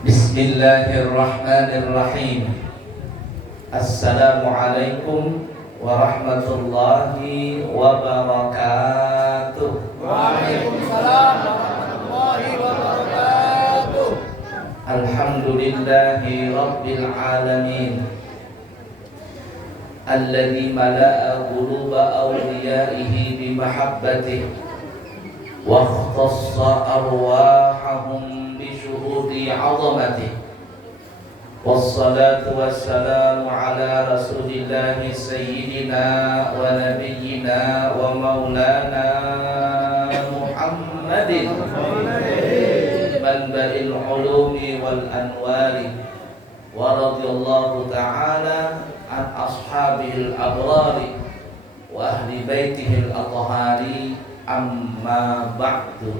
Bismillahirrahmanirrahim. Assalamualaikum warahmatullahi wabarakatuh. Waalaikumsalam warahmatullahi wabarakatuh. Alhamdulillahi rabbil alamin, alladzi mala'a quluba awliyaihi bimahabbatihi wa ikhtassa arwahahum bi syuhudi 'azamatihi. Wassalatu wassalamu ala rasulillahi sayyidina wa nabiyyina wa maulana Muhammadin manba'il ulumi wal anwari, wa radiyallahu ta'ala an ashabihil abrari wa ahli baitihil athhari, amma ba'du.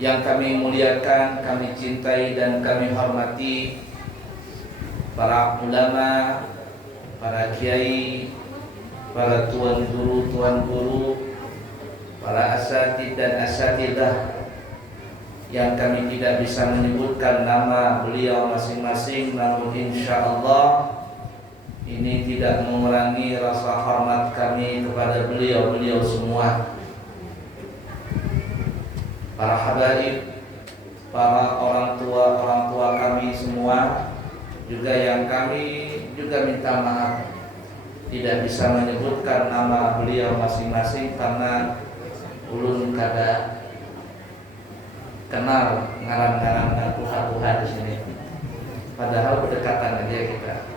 Yang kami muliakan, kami cintai dan kami hormati para ulama, para kiai, para tuan guru, para asatid dan asatidah yang kami tidak bisa menyebutkan nama beliau masing-masing, namun insyaallah ini tidak mengurangi rasa hormat kami kepada beliau semua. Para habaib, para orang tua kami semua, juga yang kami juga minta maaf tidak bisa menyebutkan nama beliau masing-masing karena ulun kada kenal ngaran-ngaran dan tuha-tuha di sini. Padahal berdekatan aja kita.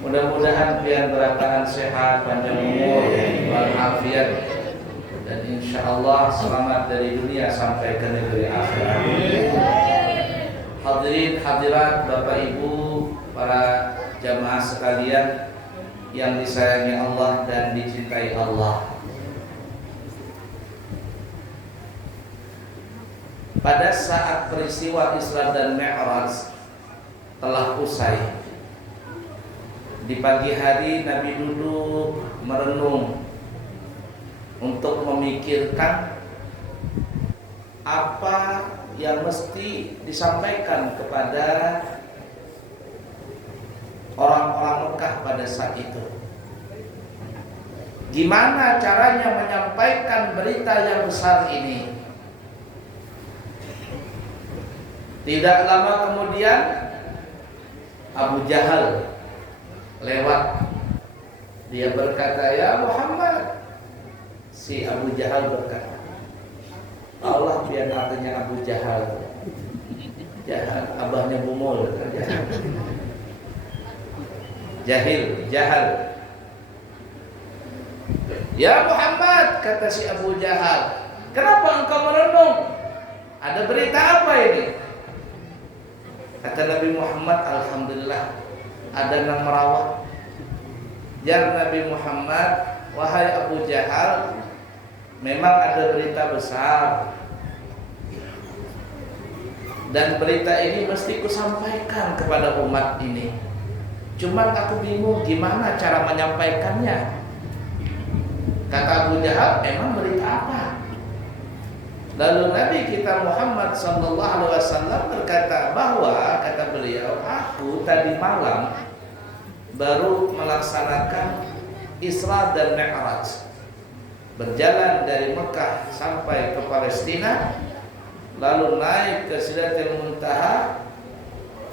Mudah-mudahan pian berataan sehat, panjang umur, walafiat, dan insya Allah selamat dari dunia sampai ke negeri akhirat. Hadirin hadirat, Bapak Ibu, para jamaah sekalian yang disayangi Allah dan dicintai Allah. Pada saat peristiwa Isra dan Mi'raj telah usai, di pagi hari Nabi duduk merenung untuk memikirkan apa yang mesti disampaikan kepada orang-orang Mekah pada saat itu. Gimana caranya menyampaikan berita yang besar ini? Tidak lama kemudian Abu Jahal lewat. Dia berkata, "Ya Muhammad." Si Abu Jahal berkata, Allah biar artinya Abu Jahal. Jahal, abahnya Bumul. Jahal. Ya Muhammad, kata si Abu Jahal, kenapa engkau merenung? Ada berita apa ini? Kata Nabi Muhammad, alhamdulillah, ada yang merawat. Ya Nabi Muhammad, wahai Abu Jahal, memang ada berita besar, dan berita ini mesti kusampaikan kepada umat ini. Cuman aku bingung gimana cara menyampaikannya. Kata Abu Jahal, emang berita apa? Lalu Nabi kita Muhammad SAW berkata bahwa, kata beliau, aku tadi malam baru melaksanakan Isra dan Mi'raj, berjalan dari Mekah sampai ke Palestina, lalu naik ke Sidratil Muntaha,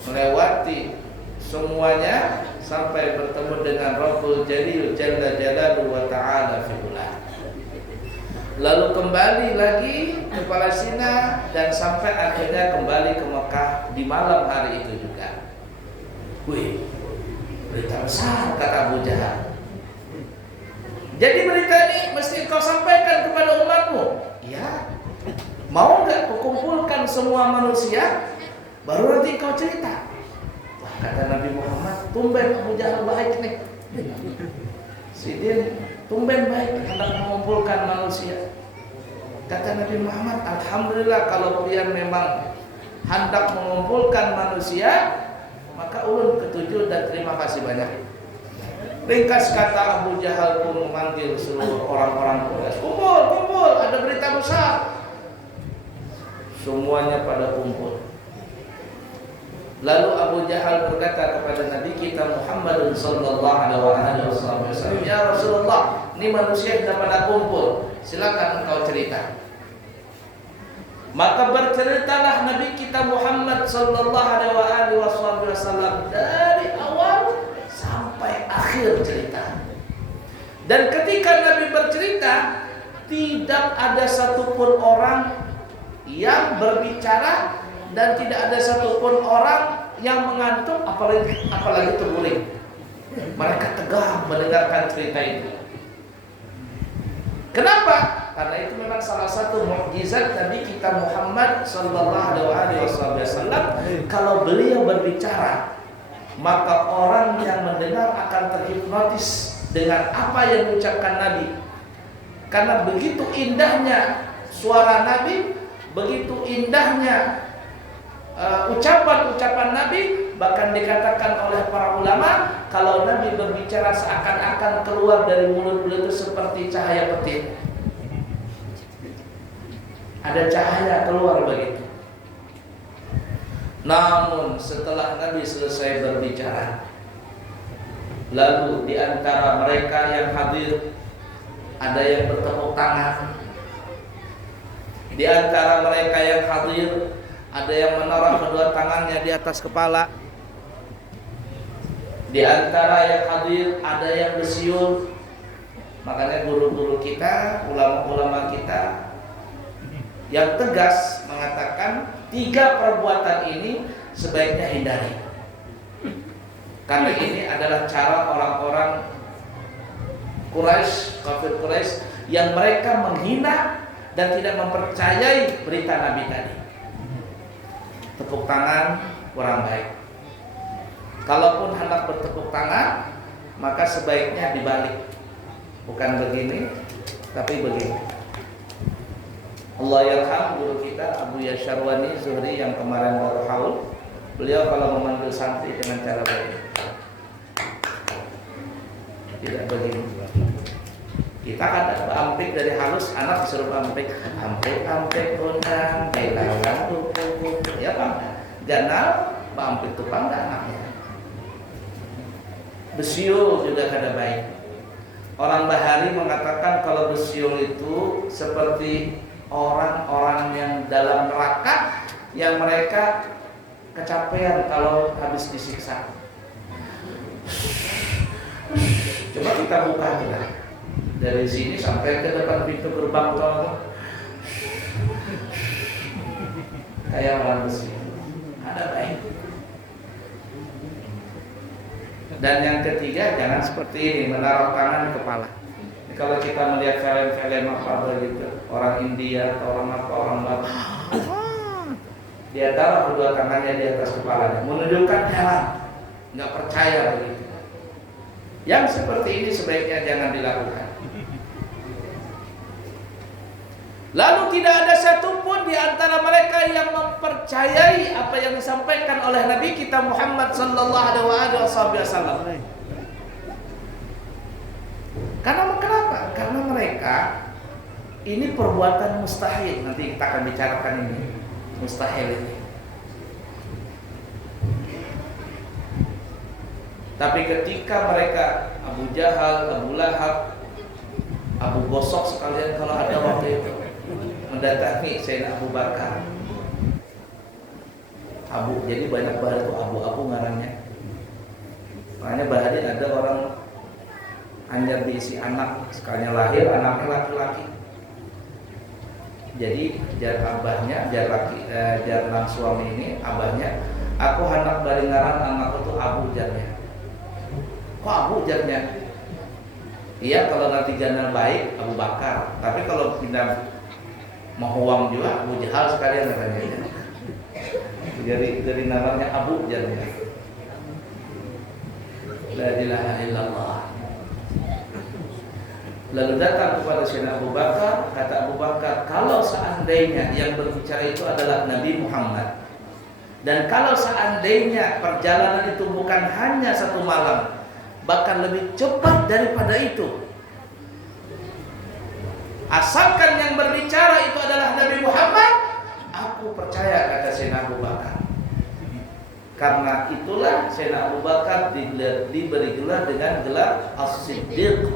melewati semuanya sampai bertemu dengan Rabbul Jalil Jalla Jalaluhu wa Ta'ala fi'ula. Lalu kembali lagi ke Palestina dan sampai akhirnya kembali ke Mekah di malam hari itu juga. Wih, berita besar, kata Abu Jahal. Jadi berita ini mesti kau sampaikan kepada umatmu. Ya. Mau enggak kukumpulkan semua manusia, baru nanti kau cerita. Wah, kata Nabi Muhammad, tumben Abu Jahal baik nih. Si dia tumben baik hendak mengumpulkan manusia. Kata Nabi Muhammad, alhamdulillah kalau kalian memang hendak mengumpulkan manusia, maka ulun ketujuh dan terima kasih banyak. Ringkas kata, Abu Jahal pun memanggil seluruh orang-orang Quraisy. Kumpul, ada berita besar. Semuanya pada kumpul. Lalu Abu Jahal berkata kepada Nabi kita Muhammad sallallahu alaihi wasallam, "Ya Rasulullah, ini manusia sudah pada kumpul. Silakan engkau cerita." Maka berceritalah Nabi kita Muhammad sallallahu alaihi wasallam dari awal sampai akhir cerita. Dan ketika Nabi bercerita, tidak ada satupun orang yang berbicara dan tidak ada satupun orang yang mengantuk, apalagi terguling. Mereka tegar mendengarkan cerita itu. Kenapa? Karena itu memang salah satu mukjizat Nabi kita Muhammad sallallahu alaihi wasallam. Kalau beliau berbicara, maka orang yang mendengar akan terhipnotis dengan apa yang diucapkan Nabi. Karena begitu indahnya suara Nabi, begitu indahnya ucapan-ucapan Nabi, bahkan dikatakan oleh para ulama kalau Nabi berbicara seakan-akan keluar dari mulut beliau itu seperti cahaya petir. Ada cahaya keluar begitu. Namun setelah Nabi selesai berbicara, lalu di antara mereka yang hadir ada yang bertepuk tangan. Di antara mereka yang hadir ada yang menaruh kedua tangannya di atas kepala. Di antara yang hadir ada yang bersiul. Makanya guru-guru kita, ulama-ulama kita yang tegas mengatakan 3 perbuatan ini sebaiknya hindari. Karena ini adalah cara orang-orang Quraisy, kafir Quraisy yang mereka menghina dan tidak mempercayai berita Nabi tadi. Tepuk tangan kurang baik. Kalaupun hendak bertepuk tangan, maka sebaiknya dibalik. Bukan begini, tapi begini. Allah yarham guru kita Abu Yasyarwani Zuhri yang kemarin baru haul. Beliau kalau memanggil santri dengan cara begini. Tidak begini. Kita kadang ampik dari halus, anak disuruh ampik, ampik undang, belalang tuku, ya bang, ganal, ampik tukang dan anaknya. Besiul juga kada baik. Orang Bahari mengatakan kalau besiul itu seperti orang-orang yang dalam neraka yang mereka kecapean kalau habis disiksa. Coba kita buka kita. Dari sini sampai ke depan pintu gerbang tol, kayak orang besi. Ada baik. Dan yang ketiga, jangan seperti ini, menaruh tangan di kepala. Ini kalau kita melihat film-film apa begitu, orang India atau orang apa, orang Barat, dia taruh kedua tangannya di atas kepalanya, menunjukkan heran, nggak percaya begitu. Yang seperti ini sebaiknya jangan dilakukan. Lalu tidak ada satupun di antara mereka yang mempercayai apa yang disampaikan oleh Nabi kita Muhammad sallallahu alaihi wasallam. Karena kenapa? Karena mereka ini perbuatan mustahil. Nanti kita akan bicarakan ini mustahil ini. Tapi ketika mereka Abu Jahal, Abu Lahab, Abu Gosok sekalian kalau ada waktu itu mendatangi Sayyidina Abu Bakar. Abu, jadi banyak bahari itu Abu ngarannya. Makanya bahari ada orang anjar diisi anak, sekalinya lahir anaknya laki-laki. Jadi jar abahnya, jar lang suami ini abahnya, aku anak bari ngaran anakku tuh Abu jarnya. Kok Abu jarnya? Iya kalau nanti jangan baik Abu Bakar, tapi kalau pindah mau uang juga Abu Jahal sekalian katanya. Jadi namanya Abu jarnya. La ilaha illallah. Lalu datang kepada Sayyidina Abu Bakar, kata Abu Bakar, kalau seandainya yang berbicara itu adalah Nabi Muhammad, dan kalau seandainya perjalanan itu bukan hanya 1 malam, bahkan lebih cepat daripada itu, asalkan yang berbicara itu adalah Nabi Muhammad, aku percaya Karena itulah Sayyidina Abu Bakar diberi gelar dengan gelar As-Siddiq,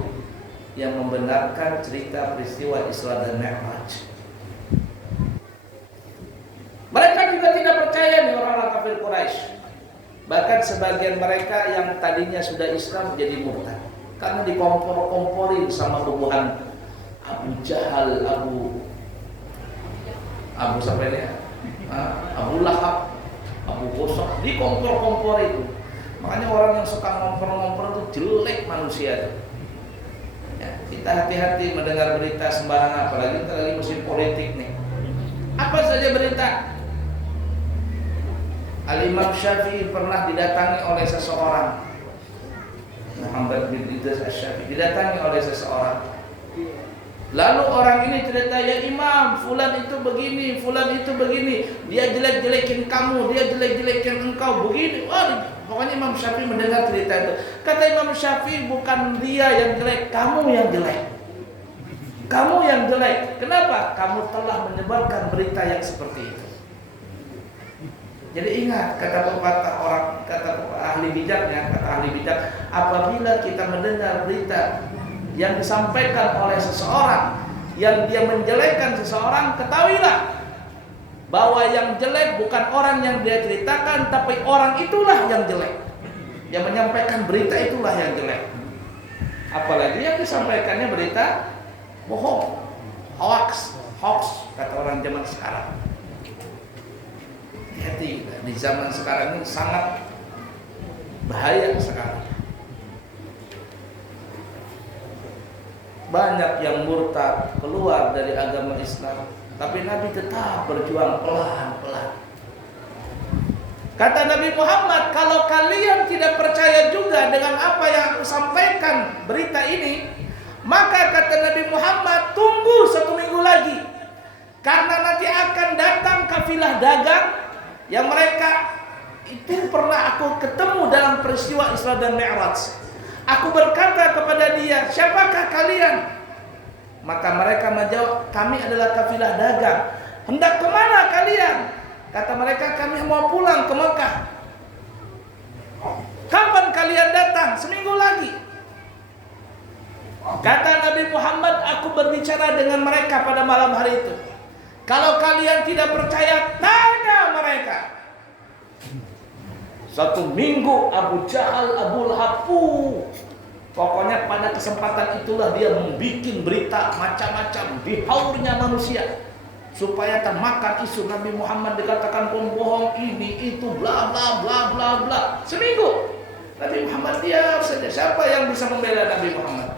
yang membenarkan cerita peristiwa Isra dan Mi'raj. Mereka juga tidak percaya nih orang-orang kafir Quraisy. Bahkan sebagian mereka yang tadinya sudah Islam menjadi murtad karena dikompor-komporin sama tubuhan Abu Jahal, Abu siapa ini? Abu Lahab, Abu Bosok, dikompor-komporin. Makanya orang yang suka ngompor-ngompor itu jelek manusia itu. Ya, kita hati-hati mendengar berita sembarangan, apalagi kita lagi musim politik nih. Apa saja berita. Al-Imam Syafi'i pernah didatangi oleh seseorang, Muhammad bin Idris Asy-Syafi'i didatangi oleh seseorang. Lalu orang ini cerita, ya Imam, fulan itu begini, fulan itu begini, dia jelek-jelekin kamu, dia jelek-jelekin engkau, begini. Wah, pokoknya Imam Syafi'i mendengar cerita itu. Kata Imam Syafi'i, bukan dia yang jelek, kamu yang jelek. Kamu yang jelek. Kenapa? Kamu telah menyebarkan berita yang seperti itu. Jadi ingat kata ahli bijaknya, kata ahli bijak, apabila kita mendengar berita yang disampaikan oleh seseorang yang dia menjelekkan seseorang, ketahuilah bahwa yang jelek bukan orang yang dia ceritakan, tapi orang itulah yang jelek. Yang menyampaikan berita itulah yang jelek. Apalagi yang disampaikannya berita bohong, hoax kata orang zaman sekarang. Hati, di zaman sekarang ini sangat bahaya sekarang. Banyak yang murtad keluar dari agama Islam, tapi Nabi tetap berjuang pelan-pelan. Kata Nabi Muhammad, kalau kalian tidak percaya juga dengan apa yang aku sampaikan berita ini, maka kata Nabi Muhammad, tunggu 1 minggu lagi, karena nanti akan datang kafilah dagang yang mereka itu pernah aku ketemu dalam peristiwa Isra dan Mi'raj. Aku berkata kepada dia, siapakah kalian? Maka mereka menjawab, kami adalah kafilah dagang. Hendak kemana kalian? Kata mereka, kami mau pulang ke Mekah. Kapan kalian datang? 1 minggu lagi. Kata Nabi Muhammad, aku berbicara dengan mereka pada malam hari itu. Kalau kalian tidak percaya, tanya mereka. 1 minggu Abu Jahal, Abu Lahab, pokoknya pada kesempatan itulah dia membuat berita macam-macam di haurnya manusia, supaya termakan isu Nabi Muhammad dikatakan pembohong, ini itu bla bla bla bla bla. 1 minggu Nabi Muhammad diam saja. Siapa yang bisa membela Nabi Muhammad?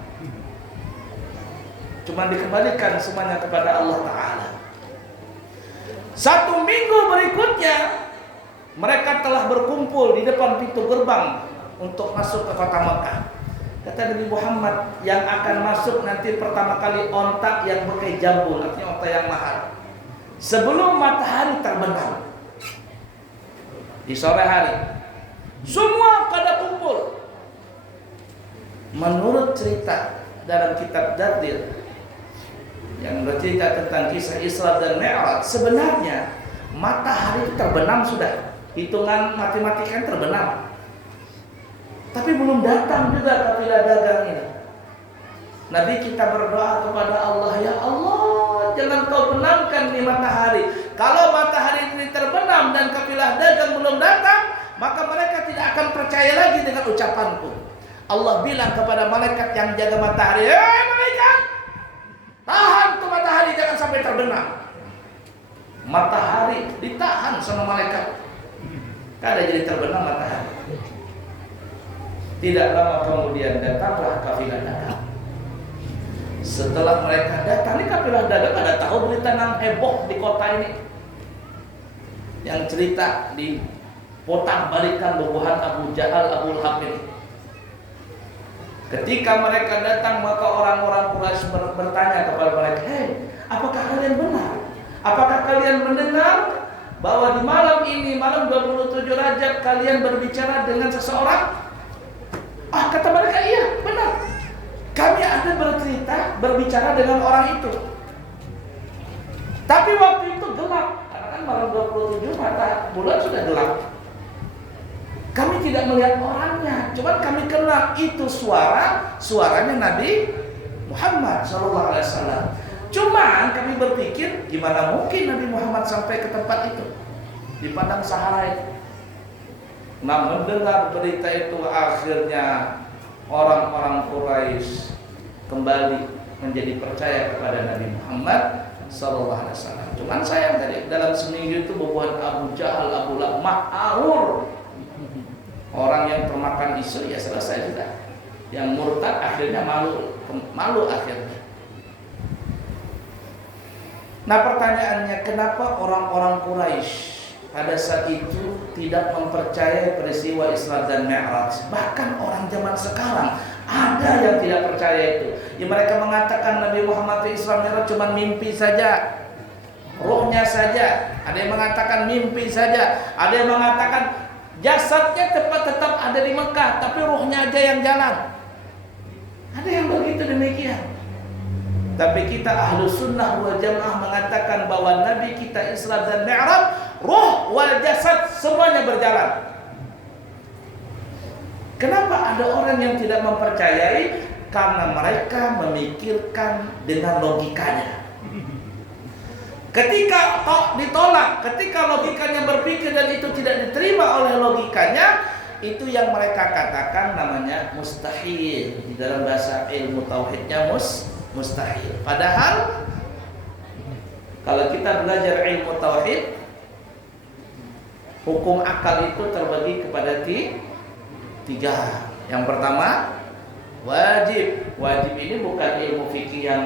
Cuma dikembalikan semuanya kepada Allah Ta'ala. 1 minggu berikutnya mereka telah berkumpul di depan pintu gerbang untuk masuk ke kota Mekah. Kata Nabi Muhammad, yang akan masuk nanti pertama kali onta yang pakai jambul, artinya onta yang mahal, sebelum matahari terbenam di sore hari. Semua pada kumpul. Menurut cerita dalam kitab Dardir yang bercerita tentang kisah Isra dan Mi'raj, sebenarnya matahari itu terbenam sudah, hitungan matematika terbenam, tapi belum datang juga kafilah dagang ini. Nabi kita berdoa kepada Allah, ya Allah, jangan kau benamkan di matahari. Kalau matahari ini terbenam dan kafilah dagang belum datang, maka mereka tidak akan percaya lagi dengan ucapanku. Allah bilang kepada malaikat yang jaga matahari, malaikat, tahan tuh matahari jangan sampai terbenam. Matahari ditahan sama malaikat, kada jadi terbenam matahari. Tidak lama kemudian datanglah kafilah dagang. Setelah mereka datang, ini kafilah dagang ada tahu berita nang heboh di kota ini, yang cerita di potang balikan bubuhan Abu Jahal, Abu Lahab ini. Ketika mereka datang, maka orang-orang Quraisy bertanya kepada mereka, hei, apakah kalian benar? Apakah kalian mendengar bahwa di malam ini, malam 27 Rajab, kalian berbicara dengan seseorang? Kata mereka, iya, benar. Kami ada berbicara dengan orang itu. Tapi waktu itu gelap, karena kan malam 27 mata bulan sudah gelap. Kami tidak melihat orangnya, cuman kami kenal itu suaranya Nabi Muhammad SAW. Cuman kami berpikir, gimana mungkin Nabi Muhammad sampai ke tempat itu, di padang Sahara itu. Nah, mendengar berita itu akhirnya orang-orang Quraisy kembali menjadi percaya kepada Nabi Muhammad SAW. Cuman sayang tadi dalam seminggu itu bebuan Abu Jahal, Abu Lahab, ma'arur. Orang yang termakan isu ya selesai sudah. Yang murtad akhirnya malu akhirnya. Nah, pertanyaannya, kenapa orang-orang Quraisy pada saat itu tidak mempercayai peristiwa Isra dan Mi'raj? Bahkan orang zaman sekarang ada yang tidak percaya itu. Ya, mereka mengatakan Nabi Muhammad Isra Mi'raj cuma mimpi saja, rohnya saja. Ada yang mengatakan mimpi saja, ada yang mengatakan jasadnya tetap ada di Mekah, tapi rohnya aja yang jalan. Ada yang begitu demikian. Tapi kita ahlu sunnah wal jamaah mengatakan bahwa Nabi kita Isra dan Mi'raj, roh wal jasad semuanya berjalan. Kenapa ada orang yang tidak mempercayai? Karena mereka memikirkan dengan logikanya. Ketika ditolak, ketika logikanya berpikir dan itu tidak diterima oleh logikanya, itu yang mereka katakan namanya mustahil. Di dalam bahasa ilmu tauhidnya mustahil. Padahal kalau kita belajar ilmu tauhid, hukum akal itu terbagi kepada tiga. Yang pertama, wajib. Wajib ini bukan ilmu fikih yang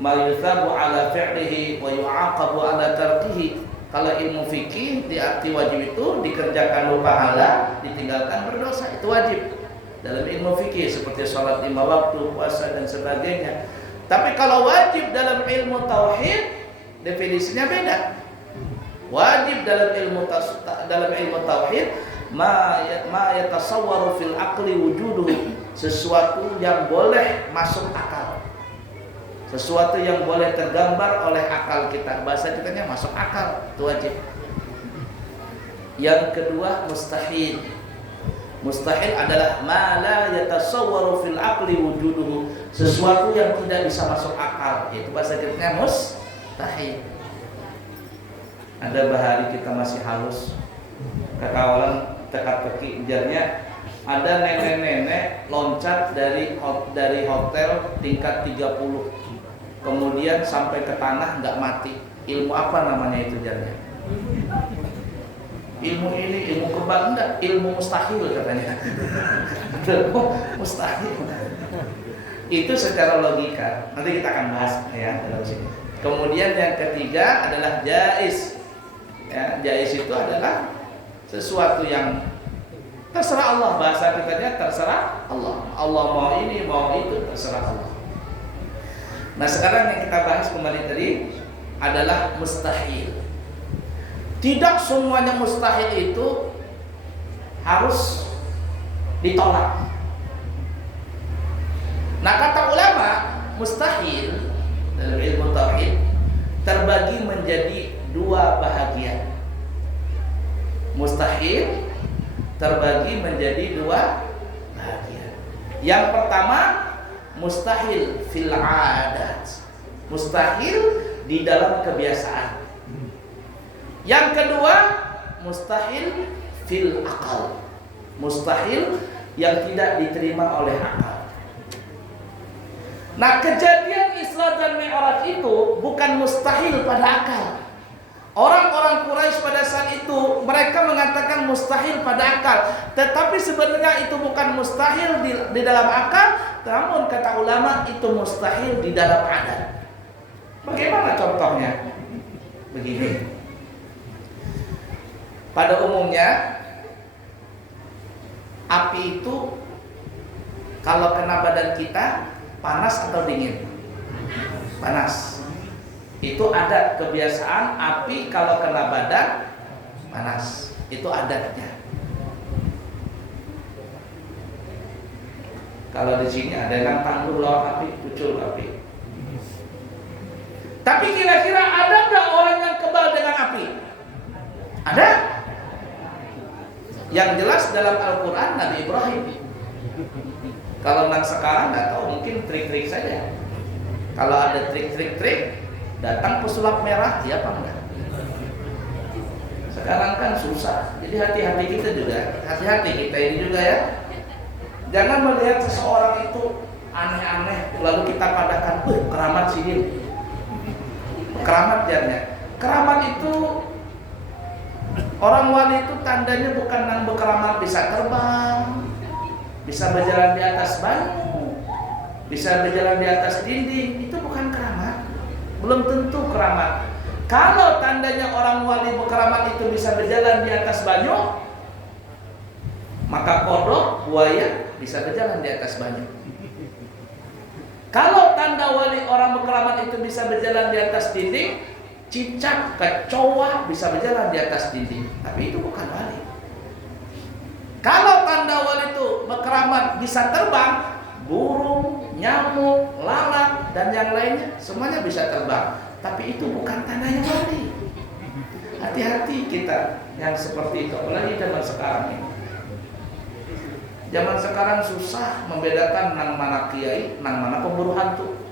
ma yuthabu ala fi'lihi wa yu'aqabu ala tarkihi. Kalau ilmu fikih di arti wajib itu dikerjakan berpahala, ditinggalkan berdosa, itu wajib. Dalam ilmu fikih seperti sholat 5 waktu, puasa dan sebagainya. Tapi kalau wajib dalam ilmu tauhid, definisinya beda. Wajib dalam ilmu tauhid ma yatasawwaru fil aqli wujuduhu, sesuatu yang boleh masuk akal. Sesuatu yang boleh tergambar oleh akal kita. Bahasa kitanya masuk akal, itu wajib. Yang kedua mustahil. Mustahil adalah ma la yatasawwaru fil aqli wujuduhu, sesuatu yang tidak bisa masuk akal. Itu bahasa kitanya mustahil. Ada bahari kita masih halus. Kata orang teka-teki jarnya, ada nenek-nenek loncat dari hotel tingkat 30. Kemudian sampai ke tanah nggak mati. Ilmu apa namanya itu jarnya? Ilmu ini, ilmu kebal enggak? Ilmu mustahil katanya. Ilmu mustahil. Itu secara logika. Nanti kita akan bahas ya dalam sini. Kemudian yang ketiga adalah jaiz. Ya, jaiz itu adalah sesuatu yang terserah Allah. Bahasa kitanya terserah Allah. Allah mau ini, mau itu, terserah Allah. Nah, sekarang yang kita bahas kembali tadi adalah mustahil. Tidak semuanya mustahil itu harus ditolak. Nah, kata ulama, mustahil dalam ilmu tauhid terbagi menjadi dua bahagian. Mustahil terbagi menjadi dua bahagian. Yang pertama, mustahil fil adat, mustahil di dalam kebiasaan. Yang kedua, mustahil fil akal, mustahil yang tidak diterima oleh akal. Nah, kejadian Isra dan Mi'raj itu bukan mustahil pada akal. Orang-orang Quraisy pada saat itu mereka mengatakan mustahil pada akal, tetapi sebenarnya itu bukan mustahil di dalam akal, namun kata ulama itu mustahil di dalam adat. Bagaimana contohnya? Begini. Pada umumnya api itu kalau kena badan kita panas atau dingin? Panas. Itu ada kebiasaan api kalau kena badan panas. Itu adatnya. Kalau di sini ada yang tanggul lawan api, pucul api. Tapi kira-kira ada nggak orang yang kebal dengan api? Ada? Yang jelas dalam Al-Quran Nabi Ibrahim. Kalau yang sekarang nggak tahu, mungkin trik-trik saja. Kalau ada trik-trik, datang pesulap merah, ya apa enggak? Sekarang kan susah. Jadi hati-hati kita juga, hati-hati kita ini juga ya. Jangan melihat seseorang itu aneh-aneh lalu kita padakan, keramat sih dia. Keramat jadinya. Keramat itu, orang wali itu tandanya bukan yang berkeramat bisa terbang, bisa berjalan di atas banyu, bisa berjalan di atas dinding. Itu bukan keramat, belum tentu keramat. Kalau tandanya orang wali berkeramat itu bisa berjalan di atas banyu, maka kodok, buaya bisa berjalan di atas banyu. Kalau tanda wali orang berkeramat itu bisa berjalan di atas dinding, cicak, kecoa bisa berjalan di atas dinding, tapi itu bukan wali. Kalau tanda wali itu berkeramat bisa terbang, burung, nyamuk, lalat, dan yang lainnya semuanya bisa terbang, tapi itu bukan tandanya wali. Hati-hati kita yang seperti itu, apalagi zaman sekarang ini. Zaman sekarang susah membedakan nang mana kiai, nang mana pemburu hantu.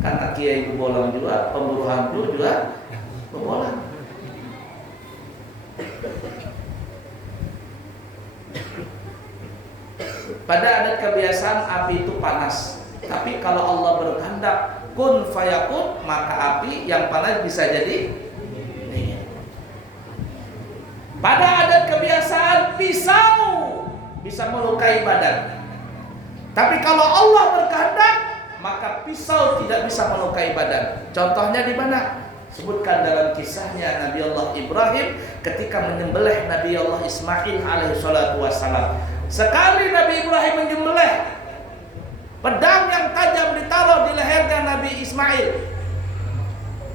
Karena kiai bebolang juga, pemburu hantu juga bebolang. Pada adat kebiasaan api itu panas, tapi kalau Allah berkehendak kun fayakun, maka api yang panas bisa jadi dingin. Pada adat kebiasaan pisau bisa melukai badan, tapi kalau Allah berkehendak maka pisau tidak bisa melukai badan. Contohnya di mana? Sebutkan dalam kisahnya Nabi Allah Ibrahim ketika menyembelih Nabi Allah Ismail alaihi salatu wassalam. Sekali Nabi Ibrahim menyembelih, pedang yang tajam ditaruh di lehernya Nabi Ismail,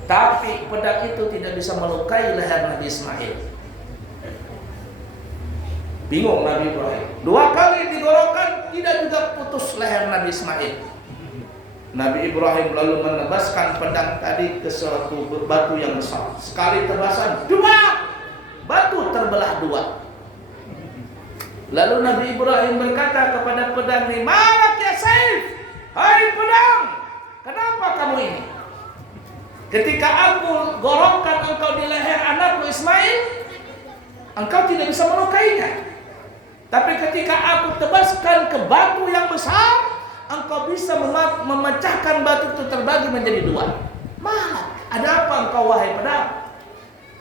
tapi pedang itu tidak bisa melukai leher Nabi Ismail. Bingung Nabi Ibrahim. 2 kali digorokkan, tidak juga putus leher Nabi Ismail. Nabi Ibrahim lalu menebaskan pedang tadi ke suatu batu yang besar. Sekali tebasan, 2 batu terbelah 2. Lalu Nabi Ibrahim berkata kepada pedang ini, "Malak ya Saif, hai pedang, kenapa kamu ini? Ketika aku gorokkan engkau di leher anakku Ismail, engkau tidak bisa melukainya. Tapi ketika aku tebaskan ke batu yang besar, engkau bisa memecahkan batu itu terbagi menjadi 2. Malak, ada apa engkau wahai pedang?"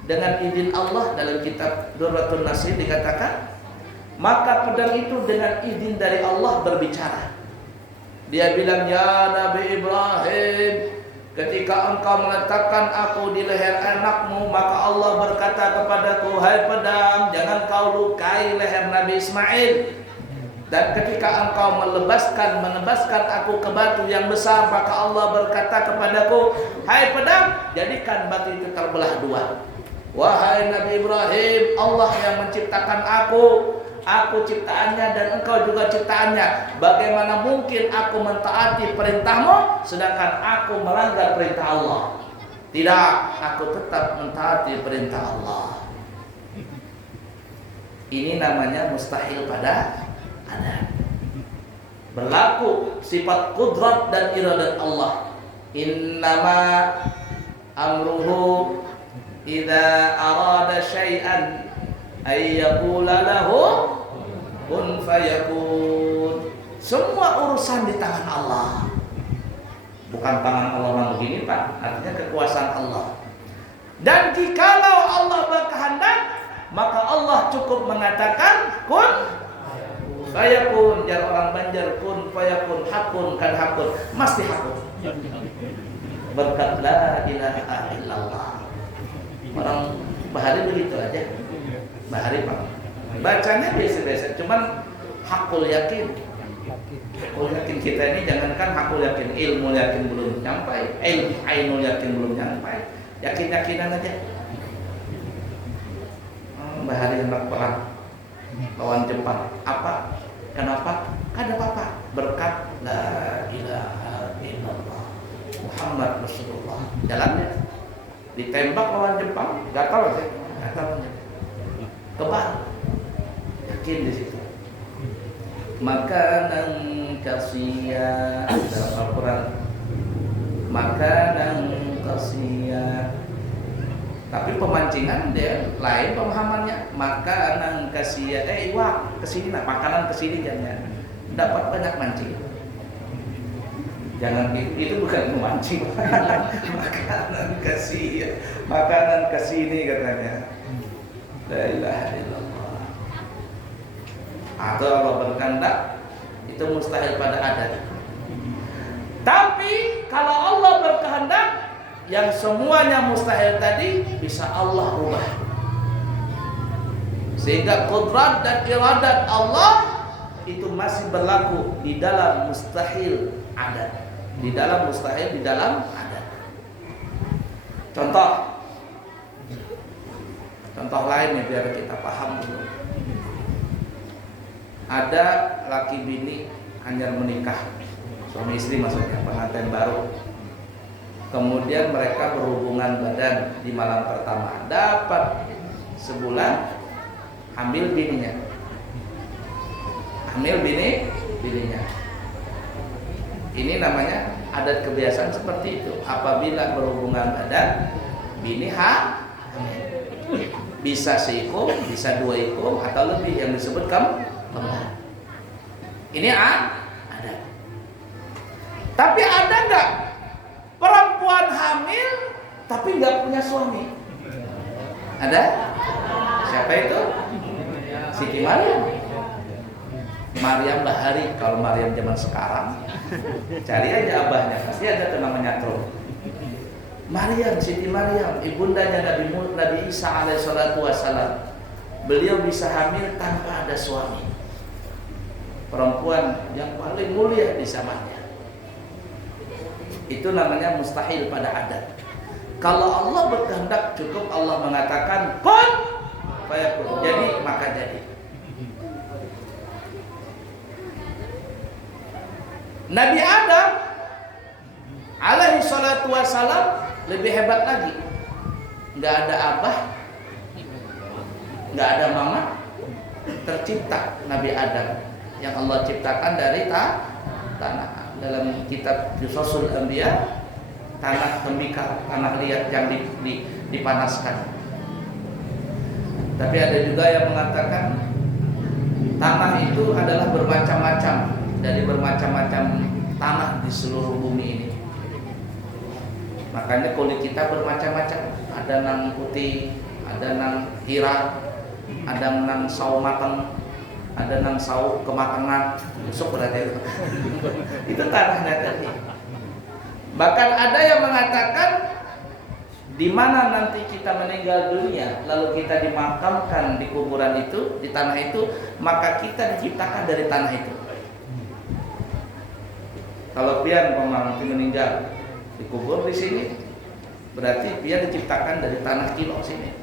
Dengan izin Allah dalam kitab Durratun Nasir dikatakan, maka pedang itu dengan izin dari Allah berbicara. Dia bilang, "Ya Nabi Ibrahim, ketika engkau meletakkan aku di leher anakmu, maka Allah berkata kepadaku, hai pedang, jangan kau lukai leher Nabi Ismail. Dan ketika engkau menebaskan aku ke batu yang besar, maka Allah berkata kepadaku, hai pedang, jadikan batu itu terbelah 2. Wahai Nabi Ibrahim, Allah yang menciptakan aku ciptaannya dan engkau juga ciptaannya. Bagaimana mungkin aku mentaati perintahmu sedangkan aku melanggar perintah Allah? Tidak, aku tetap mentaati perintah Allah." Ini namanya mustahil pada adat. Berlaku sifat kudrat dan iradat Allah. Innama amruhu idza arada syai'an ay yaqula lahu kun fayakun. Semua urusan di tangan Allah. Bukan tangan Allah yang begini, Pak. Artinya kekuasaan Allah. Dan jikalau Allah berkehendak, maka Allah cukup mengatakan kun fayakun. Jar orang Banjar, kun fayakun, hakun kan hakun, mesti hakun. Berkat la ilaha illallah. Orang Bahari begitu aja. Bahari Pak. Bacanya biasa-biasa, cuman hakul yakin. Hakul yakin kita ini jangankan hakul yakin, ilmu yakin belum nyampai, ainul yakin belum nyampai, yakin-yakinan aja. Bahari hendak perang lawan Jepang. Apa? Kenapa? Kada apa-apa. Berkat la ilaha illallah Muhammad Rasulullah. Jalannya ditembak lawan Jepang, gatal aja, gatal aja. Kebal. Yakin di situ. Makanan kasiyah dalam Al-Quran. Makanan kasiyah. Tapi pemancingan dia lain pemahamannya. Makanan kasiyah. Iwak kesini nak. Makanan kesini jangan. Dapat banyak mancing. Jangan itu bukan memancing. Makanan kasiyah. Makanan kesini katanya. La ilaha illallah. Atau Allah berkehendak itu mustahil pada adat. Tapi kalau Allah berkehendak, yang semuanya mustahil tadi bisa Allah rubah. Sehingga qudrat dan iradat Allah itu masih berlaku di dalam mustahil adat. Di dalam mustahil, di dalam adat. Contoh lain nih biar kita paham dulu. Ada laki bini hanya menikah, suami istri maksudnya, pengantin baru. Kemudian mereka berhubungan badan di malam pertama. Dapat sebulan, hamil bininya. Bininya. Ini namanya adat kebiasaan seperti itu. Apabila berhubungan badan, bini hamil. Bisa seikum, bisa 2 ikum atau lebih yang disebut kembar. Ini ada. Tapi ada nggak perempuan hamil tapi nggak punya suami? Ada? Siapa itu? Siti Maryam Bahari. Kalau Maryam zaman sekarang, cari aja abahnya, pasti ada tuh namanya Tro. Siti Maryam, ibundanya Nabi Isa alaihissalatu wassalam. Beliau bisa hamil tanpa ada suami. Perempuan yang paling mulia di zamannya. Itu namanya mustahil pada adat. Kalau Allah berkehendak, cukup Allah mengatakan kun fayakun, jadi maka jadi. Nabi Adam alaihi salatu wassalam lebih hebat lagi. Nggak ada abah, nggak ada mama, tercipta Nabi Adam yang Allah ciptakan dari tanah. Dalam kitab Jusasul Anbiya, tanah tembikar, tanah liat yang dipanaskan. Tapi ada juga yang mengatakan tanah itu adalah bermacam-macam, dari bermacam-macam tanah di seluruh bumi ini. Makanya kulit kita bermacam-macam. Ada nang putih, ada nang hirang, ada nang sawo mateng, ada nang sawo kematangan. Besok berarti itu tanahnya tadi. Bahkan ada yang mengatakan di mana nanti kita meninggal dunia, lalu kita dimakamkan di kuburan itu, di tanah itu, maka kita diciptakan dari tanah itu. Kalau pian nanti meninggal dikubur di sini, berarti pian diciptakan dari tanah Kilo sini.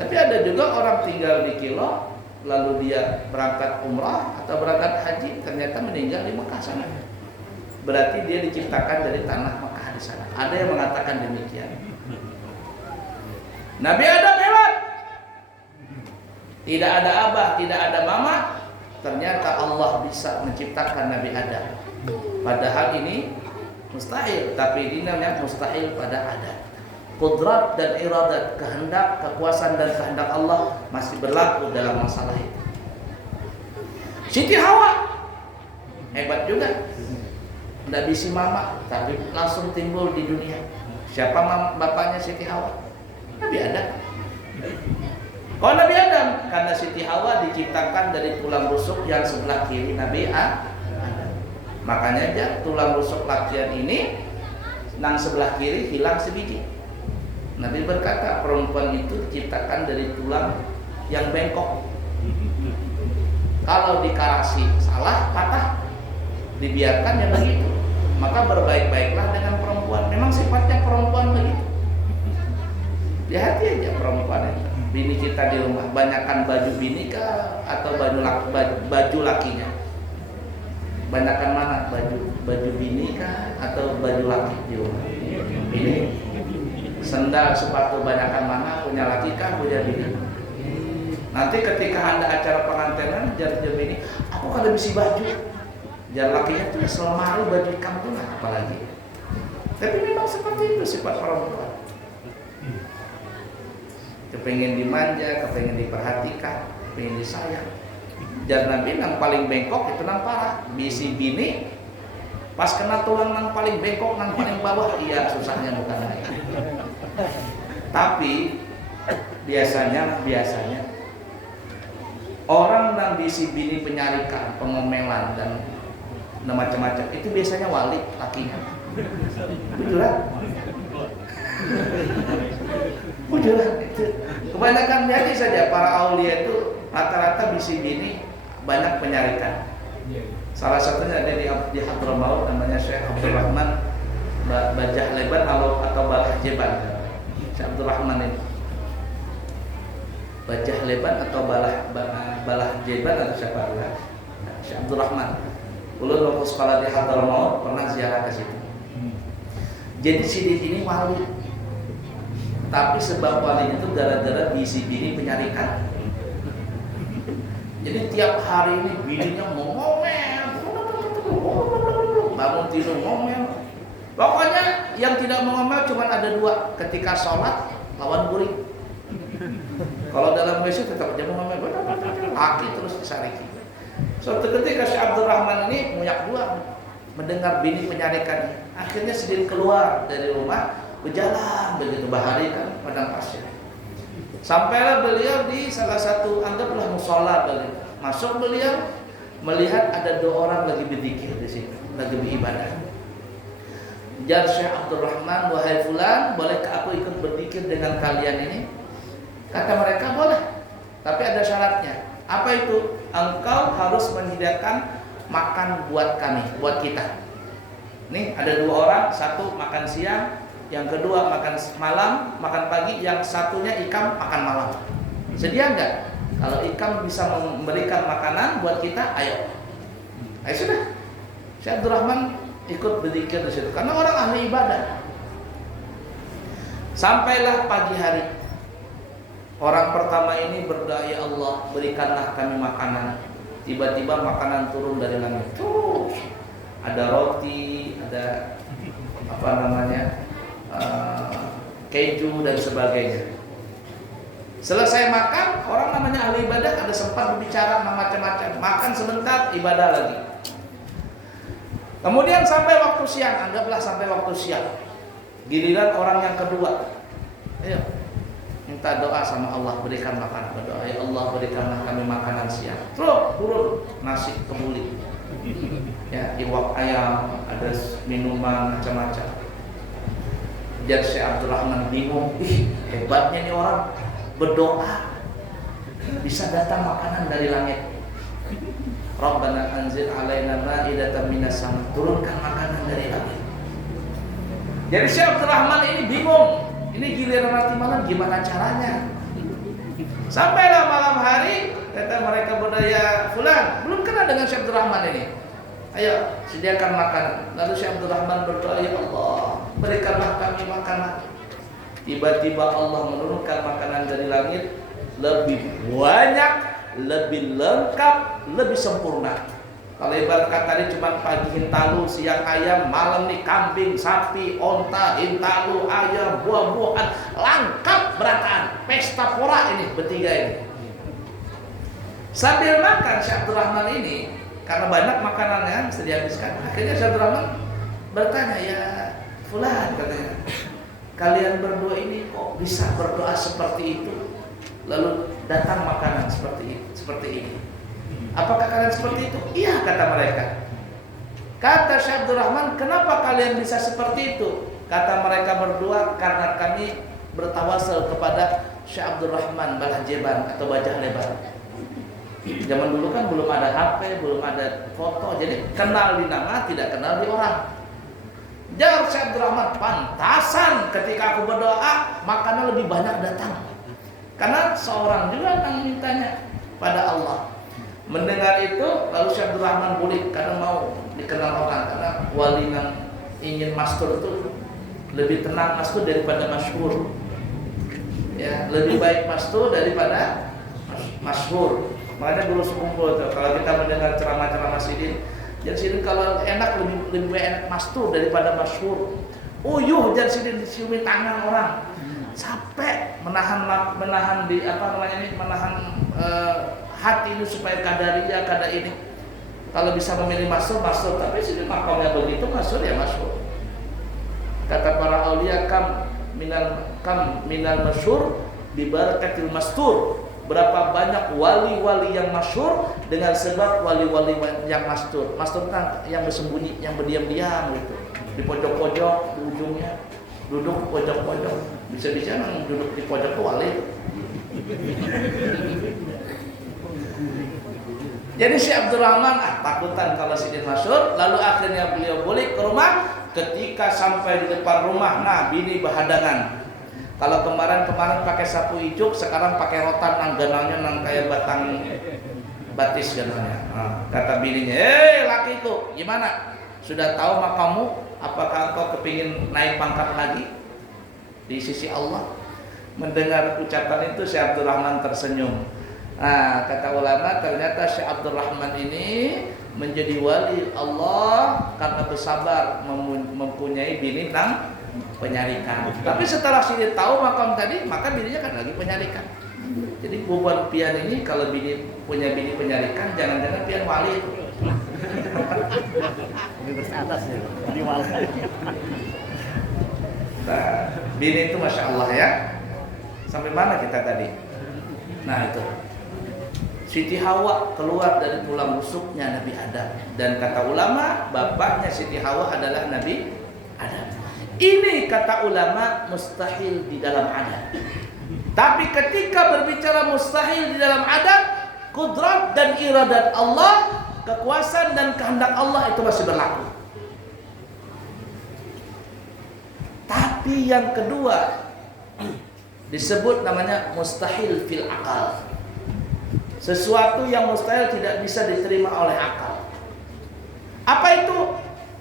Tapi ada juga orang tinggal di Kilo, lalu dia berangkat umrah atau berangkat haji, ternyata meninggal di Mekah sana. Berarti dia diciptakan dari tanah Mekah di sana. Ada yang mengatakan demikian. Nabi Adam hebat. Tidak ada abah, tidak ada mama. Ternyata Allah bisa menciptakan Nabi Adam. Padahal ini mustahil, tapi ini namanya mustahil pada adat. Qudrat dan iradat, kehendak, kekuasaan dan kehendak Allah masih berlaku dalam masalah itu. Siti Hawa hebat juga. Tidak bisa mama, tapi langsung timbul di dunia. Siapa bapaknya Siti Hawa? Nabi Adam. Kalau Nabi Adam, karena Siti Hawa diciptakan dari tulang rusuk yang sebelah kiri Nabi Adam. Makanya aja tulang rusuk lakian ini nang sebelah kiri hilang sebiji. Nabi berkata perempuan itu diciptakan dari tulang yang bengkok. Kalau dikarasi salah, patah, dibiarkan ya begitu. Maka berbaik-baiklah dengan perempuan. Memang sifatnya perempuan begitu. Hati aja perempuan itu. Bini kita di rumah, banyakkan baju bini kah atau baju lakinya? Banyakan mana? Baju bini kah atau baju laki di rumah? Bini. Sendal sepatu banyakan mana? Punya laki kah punya bini? Nanti ketika ada acara pengantinan, jar ini, aku kada bisa baju. Jar lakinya tuh selemari baju kamu lah apalagi. Tapi memang seperti itu sifat perempuan. Kepengen dimanja, kepengen diperhatikan, kepengen disayang. Jar Nabi yang paling bengkok itu nang parah. Bisi bini pas kena tulang nang paling bengkok, nang paling bawah, iya susahnya bukan main. Tapi biasanya orang yang bisi bini penyarikan, pengomelan dan macam-macam itu biasanya wali lakinya. Betulan? Betulan itu. Kebanyakan jadi saja para aulia itu rata-rata bisi bini banyak penyarikan. Salah satunya ada di Hadramaut namanya Syekh Abdul Rahman Bajah Leban atau Balah Jeban. Syekh Abdul Rahman ini Bajah Leban atau Balah Jeban atau siapa lah. Syekh Abdul Rahman. Ulun waktu sekolah di Hadramaut pernah ziarah ke situ. Jadi sidin ini wali. Tapi sebab walinya itu gara-gara bisi bini penyarikan. Jadi tiap hari ini bininya mau ngomel, bangun tidur ngomel. Pokoknya yang tidak mau ngomel cuma ada dua, ketika sholat lawan guring. Kalau dalam WC tetap aja mau ngomel, laki terus disariki. Suatu ketika Syekh Abdul Rahman ini munyak dua, mendengar bini menyarikannya. Akhirnya sedih keluar dari rumah, berjalan begitu bahari kan padang pasir. Sampailah beliau di salah satu anggaplah musola beliau. Masuk beliau melihat ada dua orang lagi berzikir di situ, lagi beribadah. Jar Syekh Abdul Rahman, wahai fulan, bolehkah aku ikut berzikir dengan kalian ini? Kata mereka boleh, tapi ada syaratnya. Apa itu? Engkau harus menyediakan makan buat kami, buat kita. Nih ada dua orang, satu makan siang, yang kedua makan malam, makan pagi, yang satunya ikam makan malam. Sedia enggak? Kalau ikam bisa memberikan makanan buat kita, ayo. Ayo sudah. Syekh Abdul Rahman ikut berzikir di situ karena orang ahli ibadah. Sampailah pagi hari. Orang pertama ini berdoa, ya Allah, berikanlah kami makanan. Tiba-tiba makanan turun dari langit. Terus ada roti, ada apa namanya? Keju dan sebagainya. Selesai makan, orang namanya ahli ibadah ada sempat berbicara macam-macam. Makan sebentar, ibadah lagi. Kemudian sampai waktu siang, anggaplah sampai waktu siang. Giliran orang yang kedua. Ayo, minta doa sama Allah, berikan makanan. Berdoa, ya Allah, berikanlah kami makanan siang. Terus turun nasi kebuli. Ya, iwak ayam, ada minuman macam-macam. Jadi Syekh Abdul Rahman bingung, hebatnya nih orang berdoa bisa datang makanan dari langit. Rabbana anzil alaina ma'idatan minas sama, turunkan makanan dari langit. Jadi Syekh Abdul Rahman ini bingung, ini giliran nanti malam gimana caranya? Sampailah malam hari, kata mereka berdaya, fulan, belum kenal dengan Syekh Abdul Rahman ini. Ayo sediakan makanan. Lalu Syekh Abdul Rahman berdoa, ya Allah, berikanlah kami makanan. Tiba-tiba Allah menurunkan makanan dari langit lebih banyak, lebih lengkap, lebih sempurna. Kalau ibarat kata tadi cuma pagi hintalu, siang ayam, malam nih kambing, sapi, onta, hintalu, ayam, buah-buahan, lengkap berantakan. Pesta pora ini bertiga ini. Sambil makan Syekh Abdul Rahman ini, karena banyak makanan yang bisa dihabiskan, akhirnya Syekh Abdul Rahman bertanya, ya fulan, katanya, kalian berdua ini kok bisa berdoa seperti itu, lalu datang makanan seperti ini. Apakah kalian seperti itu? Iya, kata mereka. Kata Syekh Abdul Rahman, kenapa kalian bisa seperti itu? Kata mereka berdua, karena kami bertawasul kepada Syekh Abdul Rahman Balah Jeban atau Bajah Lebar. Zaman dulu kan belum ada HP, belum ada foto, jadi kenal di nama, tidak kenal di orang. Jawab Syekh Abdul Rahman, pantasan ketika aku berdoa makanan lebih banyak datang. Karena seorang juga yang mintanya pada Allah. Mendengar itu, lalu Syekh Abdul Rahman bulik karena mau dikenal orang, karena wali yang ingin mastur itu lebih tenang mastur daripada masyhur. Ya, lebih baik mastur daripada masyhur. masyhur. Makanya guru sekumpul tuh kalau kita mendengar ceramah-ceramah Sidin, Jan Sidin kalau enak lebih enak mastur daripada masyhur. Uyuh Jan Sidin diciumi tangan orang. Capek menahan di menahan hati itu supaya kadaria kada ini. Kalau bisa memilih mastur, tapi Sidin makamnya begitu mastur ya mastur. Kata para aulia kam minal masyhur bi barakatil mastur. Berapa banyak wali-wali yang masyhur dengan sebab wali-wali yang mastur. Mastur kan yang bersembunyi, yang berdiam-diam gitu. Di pojok-pojok, di ujungnya duduk pojok-pojok. Bisa-bisa yang duduk di pojok itu wali. Jadi si Abdurrahman takutan kalau Sidin masyhur, lalu akhirnya beliau balik ke rumah. Ketika sampai di depan rumah, nah bini berhadangan. Kalau kemarin pakai sapu ijuk, sekarang pakai rotan angganannya nang kayak batang batis gananya. Nah, kata bininya, lakiku, gimana? Sudah tahu makamu? Apakah engkau kepingin naik pangkat lagi di sisi Allah? Mendengar ucapan itu, Syekh Abdurrahman tersenyum. Nah, kata ulama, ternyata Syekh Abdurrahman ini menjadi wali Allah karena bersabar mempunyai bini nang penyarikan. Tapi setelah Sidin tahu makam tadi, maka bininya kan lagi penyarikan. Jadi bubuan pian ini kalau punya bini penyarikan, jangan-jangan pian wali itu. Lebih berstatus ya, di wali. Nah, bini itu masya Allah ya. Sampai mana kita tadi? Nah itu. Siti Hawa keluar dari tulang rusuknya Nabi Adam, dan kata ulama bapaknya Siti Hawa adalah Nabi Adam. Ini kata ulama mustahil di dalam adat. Tapi ketika berbicara mustahil di dalam adat, kudrat dan iradat Allah, kekuasaan dan kehendak Allah itu masih berlaku. Tapi yang kedua disebut namanya mustahil fil akal. Sesuatu yang mustahil tidak bisa diterima oleh akal. Apa itu?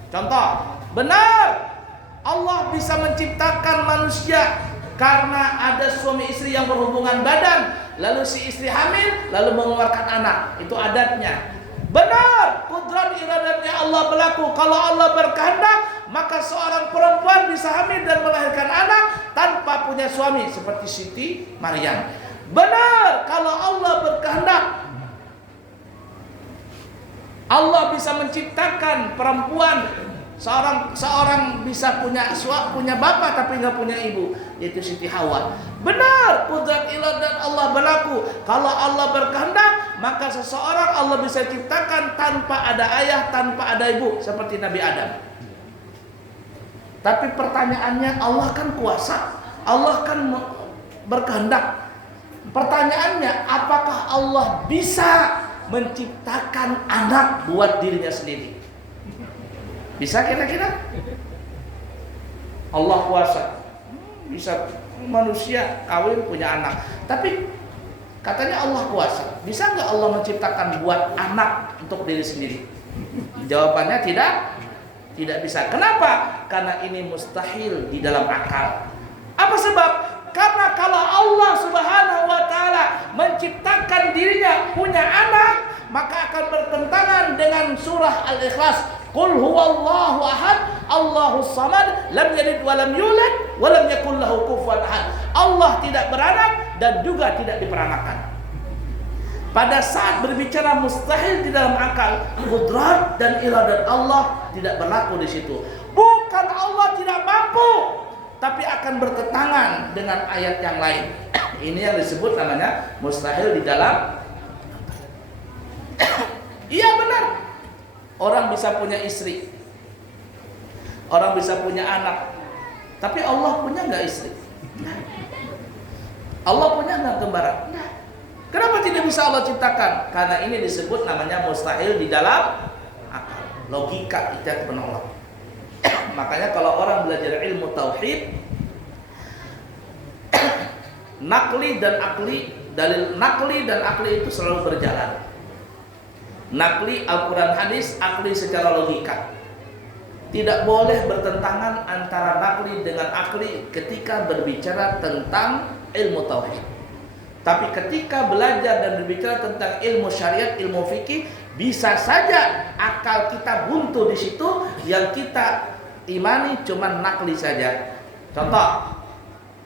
Contoh, benar Allah bisa menciptakan manusia karena ada suami istri yang berhubungan badan, lalu si istri hamil, lalu mengeluarkan anak. Itu adatnya. Benar, kudrat iradatnya Allah berlaku. Kalau Allah berkehendak, maka seorang perempuan bisa hamil dan melahirkan anak tanpa punya suami, seperti Siti Maryam. Benar, kalau Allah berkehendak, Allah bisa menciptakan perempuan. Seorang bisa punya bapak tapi nggak punya ibu, yaitu Siti Hawa. Benar, kudrat iradat Allah berlaku. Kalau Allah berkehendak, maka seseorang Allah bisa ciptakan tanpa ada ayah, tanpa ada ibu, seperti Nabi Adam. Tapi pertanyaannya, Allah kan kuasa, Allah kan berkehendak. Pertanyaannya, apakah Allah bisa menciptakan anak buat dirinya sendiri? Bisa kira-kira? Allah kuasa, bisa manusia kawin punya anak. Tapi katanya Allah kuasa, bisa nggak Allah menciptakan buat anak untuk diri sendiri? Jawabannya tidak bisa. Kenapa? Karena ini mustahil di dalam akal. Apa sebab? Karena kalau Allah Subhanahu wa taala menciptakan dirinya punya anak, maka akan bertentangan dengan surah Al-Ikhlas. Qul huwallahu ahad, Allahus samad, lam yalid wa lam yulad wa lam yakul lahu kufuwan ahad. Allah tidak beranak dan juga tidak diperanakan. Pada saat berbicara mustahil di dalam akal, kudrat dan iradat Allah tidak berlaku di situ. Bukan Allah tidak mampu, tapi akan bertentangan dengan ayat yang lain. Ini yang disebut namanya mustahil di dalam. Iya benar. Orang bisa punya istri, orang bisa punya anak, tapi Allah punya nggak istri? Allah punya nggak kembaran? Kenapa tidak bisa Allah ciptakan? Karena ini disebut namanya mustahil di dalam akal. Logika tidak menolak. Makanya kalau orang belajar ilmu tauhid, nakli dan akli, dalil nakli dan akli itu selalu berjalan. Nakli Al-Quran hadis, akli secara logika. Tidak boleh bertentangan antara nakli dengan akli ketika berbicara tentang ilmu tauhid. Tapi ketika belajar dan berbicara tentang ilmu syariat, ilmu fikih, bisa saja akal kita buntu di situ, yang kita imani cuma nakli saja. Contoh,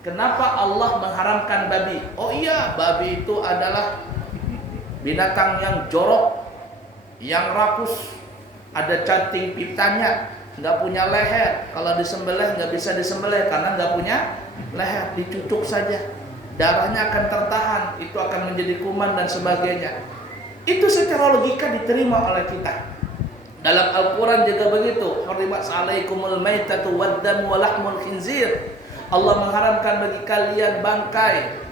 kenapa Allah mengharamkan babi? Oh iya, babi itu adalah binatang yang jorok, yang rakus, ada cacing pitanya, nggak punya leher. Kalau disembelih nggak bisa disembelih karena nggak punya leher, dicucuk saja. Darahnya akan tertahan, itu akan menjadi kuman dan sebagainya. Itu secara logika diterima oleh kita. Dalam Al-Quran juga begitu. Hurrimat alaikumul maitatu waddam wa lahmul khinzir. Allah mengharamkan bagi kalian bangkai,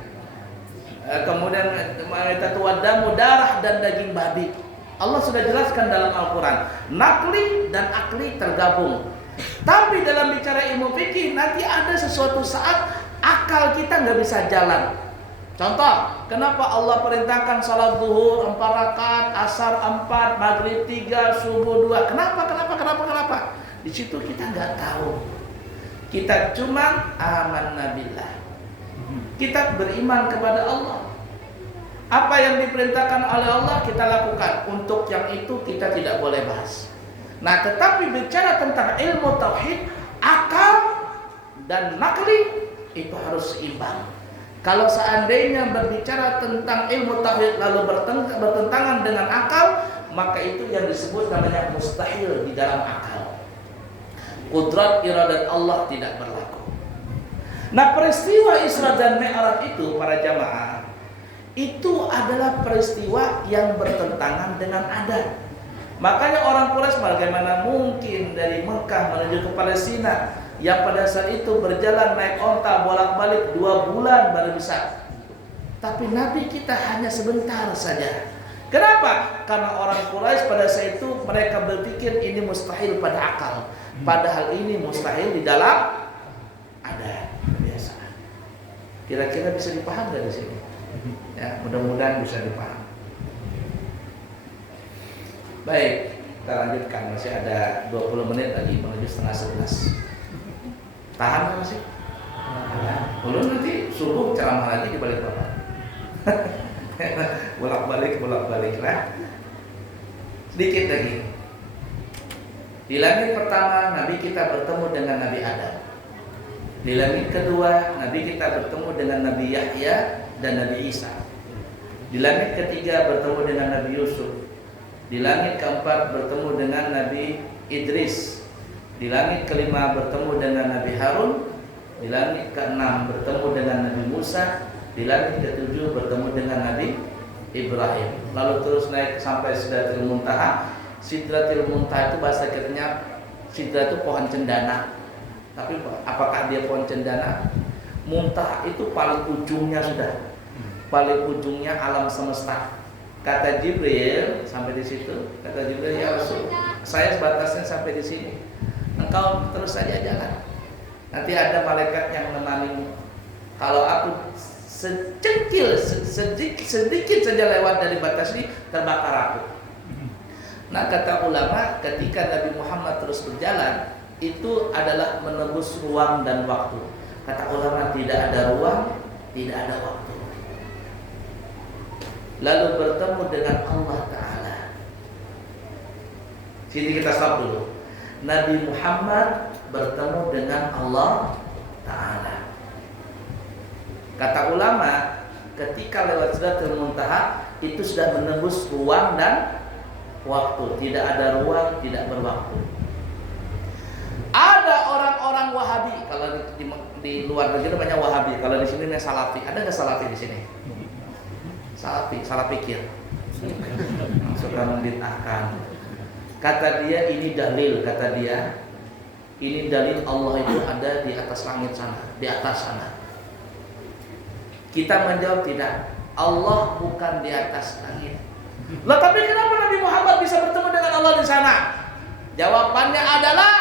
kemudian maitatu waddam, darah dan daging babi. Allah sudah jelaskan dalam Al-Quran. Nakli dan akli tergabung. Tapi dalam bicara ilmu fikih, nanti ada sesuatu saat akal kita nggak bisa jalan. Contoh, kenapa Allah perintahkan salat zuhur 4 rakaat, asar 4, maghrib 3, subuh 2? Kenapa? Di situ kita nggak tahu. Kita cuma amanna billah. Kita beriman kepada Allah. Apa yang diperintahkan oleh Allah kita lakukan. Untuk yang itu kita tidak boleh bahas. Nah, tetapi bicara tentang ilmu tauhid, akal dan nakli itu harus seimbang. Kalau seandainya berbicara tentang ilmu tauhid lalu bertentangan dengan akal, maka itu yang disebut namanya mustahil di dalam akal. Qudrat iradat Allah tidak berlaku. Nah, peristiwa Isra dan Mi'raj itu para jamaah, itu adalah peristiwa yang bertentangan dengan adat. Makanya orang Quraisy bagaimana mungkin dari Mekah menuju ke Palestina yang pada saat itu berjalan naik onta bolak-balik 2 bulan baru bisa. Tapi Nabi kita hanya sebentar saja. Kenapa? Karena orang Quraisy pada saat itu mereka berpikir ini mustahil pada akal. Padahal ini mustahil di dalam adat kebiasaan. Kira-kira bisa dipaham nggak di sini? Ya, mudah-mudahan bisa dipaham. Baik, kita lanjutkan. Masih ada 20 menit lagi menuju setengah 11. Tahan nggak masih? Belum, nanti subuh ceramah lagi di balik bapak. bolak-balik lah. Sedikit lagi. Di langit pertama Nabi kita bertemu dengan Nabi Adam. Di langit kedua Nabi kita bertemu dengan Nabi Yahya dan Nabi Isa. Di langit ketiga bertemu dengan Nabi Yusuf. Di langit keempat bertemu dengan Nabi Idris. Di langit kelima bertemu dengan Nabi Harun. Di langit keenam bertemu dengan Nabi Musa. Di langit ketujuh bertemu dengan Nabi Ibrahim. Lalu terus naik sampai Sidratil Muntaha. Sidratil Muntaha itu bahasa Arabnya, sidra itu pohon cendana. Tapi apakah dia pohon cendana? Muntaha itu paling ujungnya sudah. Paling ujungnya alam semesta. Kata Jibril sampai di situ. Kata Jibril, ya Rasul, saya sebatasnya sampai di sini. Engkau terus saja jalan. Nanti ada malaikat yang menemani. Kalau aku sedikit saja lewat dari batas ini, terbakar aku. Nah, kata ulama, ketika Nabi Muhammad terus berjalan, itu adalah menembus ruang dan waktu. Kata ulama, tidak ada ruang, tidak ada waktu. Lalu bertemu dengan Allah Ta'ala. Sini kita stop dulu. Nabi Muhammad bertemu dengan Allah Ta'ala. Kata ulama, ketika lewat Sidratul Muntaha, itu sudah menembus ruang dan waktu. Tidak ada ruang, tidak berwaktu. Ada orang-orang Wahabi. Kalau di luar negeri namanya Wahabi. Kalau di sini namanya Salafi. Ada nggak Salafi di sini? Salafi, salah pikir. Suka membid'ahkan. Kata dia ini dalil. Kata dia ini dalil Allah itu ada di atas langit sana, di atas sana. Kita menjawab tidak. Allah bukan di atas langit. Lah, tapi kenapa Nabi Muhammad bisa bertemu dengan Allah di sana? Jawabannya adalah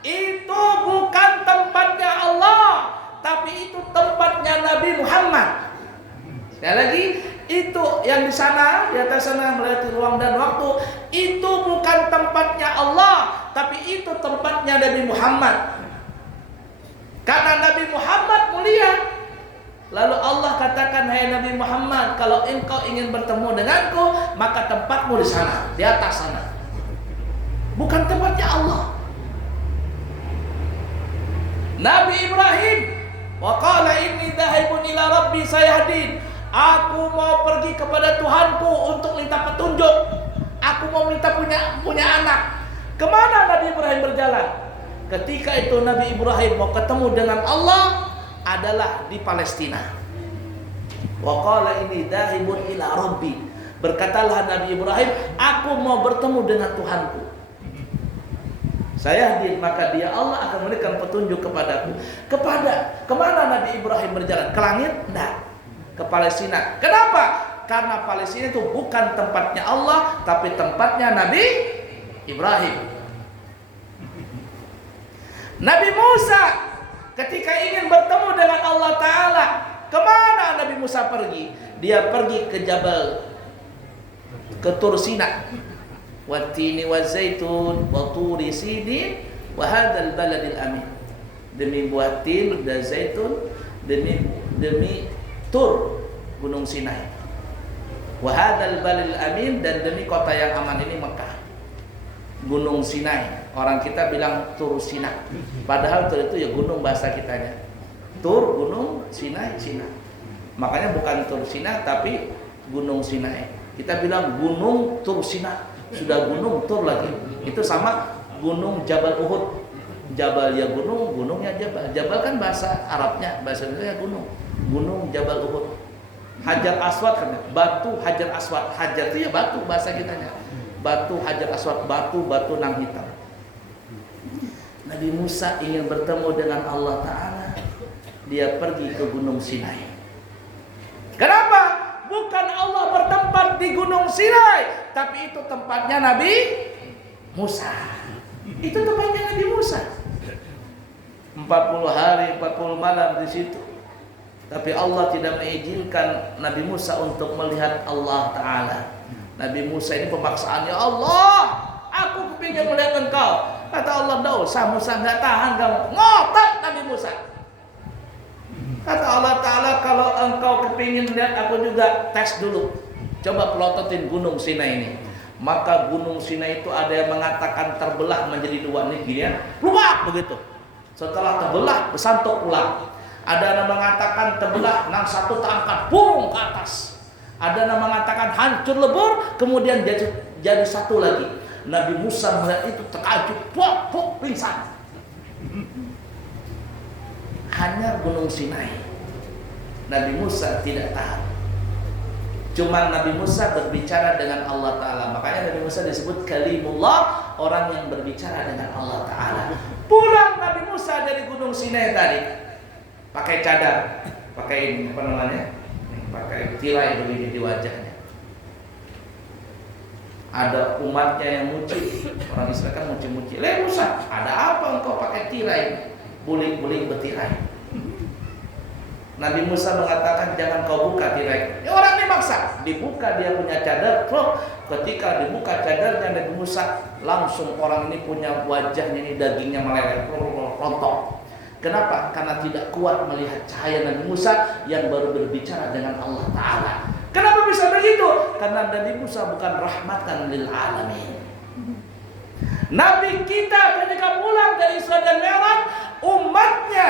itu bukan tempatnya Allah, tapi itu tempatnya Nabi Muhammad. Sekali lagi, itu yang di sana, di atas sana melewati ruang dan waktu, itu bukan tempatnya Allah, tapi itu tempatnya Nabi Muhammad. Karena Nabi Muhammad mulia. Lalu Allah katakan mengatakan, hai Nabi Muhammad, kalau engkau ingin bertemu denganku, maka tempatmu di sana, di atas sana. Bukan tempatnya Allah. Nabi Ibrahim, wa qala inni dhahibun ila rabbi sayahdin. Aku mau pergi kepada Tuhanku untuk minta petunjuk. Aku mau minta punya anak. Kemana Nabi Ibrahim berjalan? Ketika itu Nabi Ibrahim mau ketemu dengan Allah adalah di Palestina. Wa qala inni dhahibun ila rabbi. Berkatalah Nabi Ibrahim, aku mau bertemu dengan Tuhanku. Saya hadir, maka dia Allah akan memberikan petunjuk kepadaku. Kemana Nabi Ibrahim berjalan? Ke langit? Tidak. Ke Palestina. Kenapa? Karena Palestina itu bukan tempatnya Allah, tapi tempatnya Nabi Ibrahim. Nabi Musa ketika ingin bertemu dengan Allah Ta'ala, kemana Nabi Musa pergi? Dia pergi ke Tur Sina. Wattini wazaitun wa turi sinin wa hadzal baladil amin. Demi buah tin dan zaitun, demi Tur Gunung Sinai. Wa hadzal baladil amin, dan demi kota yang aman ini Mekah. Gunung Sinai. Orang kita bilang Tur Sina. Padahal Tur itu ya gunung bahasa kitanya. Tur gunung, Sinai Sinai. Makanya bukan Tur Sina tapi Gunung Sinai. Kita bilang Gunung Tur Sina. Sudah gunung Tur lagi. Itu sama Gunung Jabal Uhud. Jabal ya gunung, gunungnya Jabal. Jabal kan bahasa Arabnya, bahasa Indonesia gunung. Gunung Jabal Uhud. Hajar Aswad kan, batu Hajar Aswad. Hajar itu ya batu bahasa kitanya. Batu Hajar Aswad, batu nang hitam. Nabi Musa ingin bertemu dengan Allah Ta'ala. Dia pergi ke Gunung Sinai. Kenapa? Bukan Allah bertempat di Gunung Sinai, tapi itu tempatnya Nabi Musa. Itu tempatnya Nabi Musa. 40 hari, 40 malam di situ. Tapi Allah tidak mengizinkan Nabi Musa untuk melihat Allah Ta'ala. Nabi Musa ini pemaksaan, ya Allah, aku kepingin melihat engkau. Kata Allah, tidak usah Musa, nggak tahan kamu. Ngotot Nabi Musa. Kata Allah Ta'ala, kalau engkau kepingin lihat aku juga, tes dulu. Coba pelototin Gunung Sinai ini. Maka Gunung Sinai itu ada yang mengatakan terbelah menjadi dua negeri ya. Luak begitu. Setelah terbelah, besantuk pulang. Ada yang mengatakan terbelah, nang satu terangkat, boom ke atas. Ada yang mengatakan hancur lebur, kemudian jadi satu lagi. Nabi Musa melihat itu terkajut, pok, pingsan. Hanya Gunung Sinai. Nabi Musa tidak tahan. Cuma Nabi Musa berbicara dengan Allah Ta'ala. Makanya Nabi Musa disebut kalimullah, orang yang berbicara dengan Allah Ta'ala. Pulang Nabi Musa dari Gunung Sinai tadi, pakai cadar, pakai apa namanya, pakai tirai begini di wajahnya. Ada umatnya yang muji. Orang Israel kan muji-muji. Musa, ada apa engkau pakai tirai? Buling-buling bertirai. Nabi Musa mengatakan jangan kau buka tirai. Ya, orang ini maksa. Dibuka dia punya cadar. Ketika dibuka cadarnya Nabi Musa, langsung orang ini punya wajahnya ini dagingnya meleleh, rontok. Kenapa? Karena tidak kuat melihat cahaya Nabi Musa yang baru berbicara dengan Allah Ta'ala. Kenapa bisa begitu? Karena Nabi Musa bukan rahmatan lil alamin. Nabi kita ketika pulang dari Isra dan Mi'raj, umatnya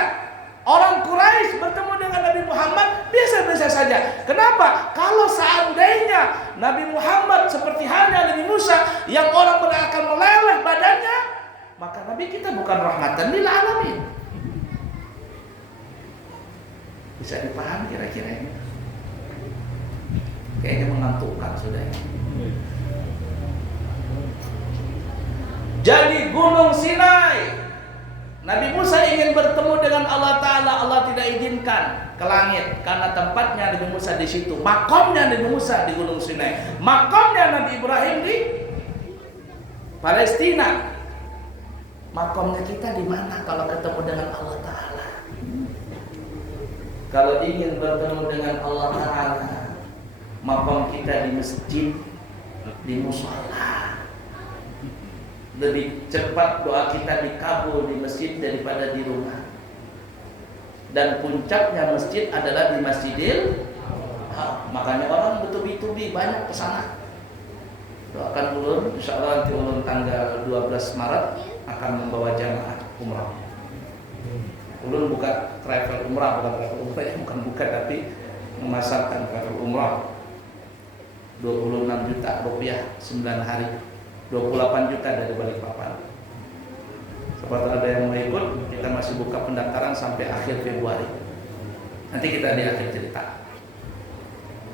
orang Quraisy bertemu dengan Nabi Muhammad biasa-biasa saja. Kenapa? Kalau seandainya Nabi Muhammad seperti halnya Nabi Musa yang orang akan meleleh badannya, maka Nabi kita bukan rahmatan lil alamin. Bisa dipahami kira-kira ini? Kayaknya mengantukkan sudah ini. Jadi Gunung Sinai, Nabi Musa ingin bertemu dengan Allah Ta'ala. Allah tidak izinkan ke langit karena tempatnya Nabi Musa di situ. Makamnya Nabi Musa di Gunung Sinai. Makamnya Nabi Ibrahim di Palestina. Makamnya kita di mana kalau ketemu dengan Allah Ta'ala? Kalau ingin bertemu dengan Allah Ta'ala, makam kita di masjid, di mushola. Lebih cepat doa kita dikabul di masjid daripada di rumah. Dan puncaknya masjid adalah di Masjidil Makanya orang betubi-tubi banyak ke sana. Doakan ulun, insya Allah nanti ulun tanggal 12 Maret akan membawa jamaah umrah. Ulun buka travel umrah, bukan buka tapi memasarkan travel umrah. 26 juta rupiah 9 hari, 28 juta dari Balikpapan. Seperti ada yang mau ikut, kita masih buka pendaftaran sampai akhir Februari. Nanti kita di akhir cerita.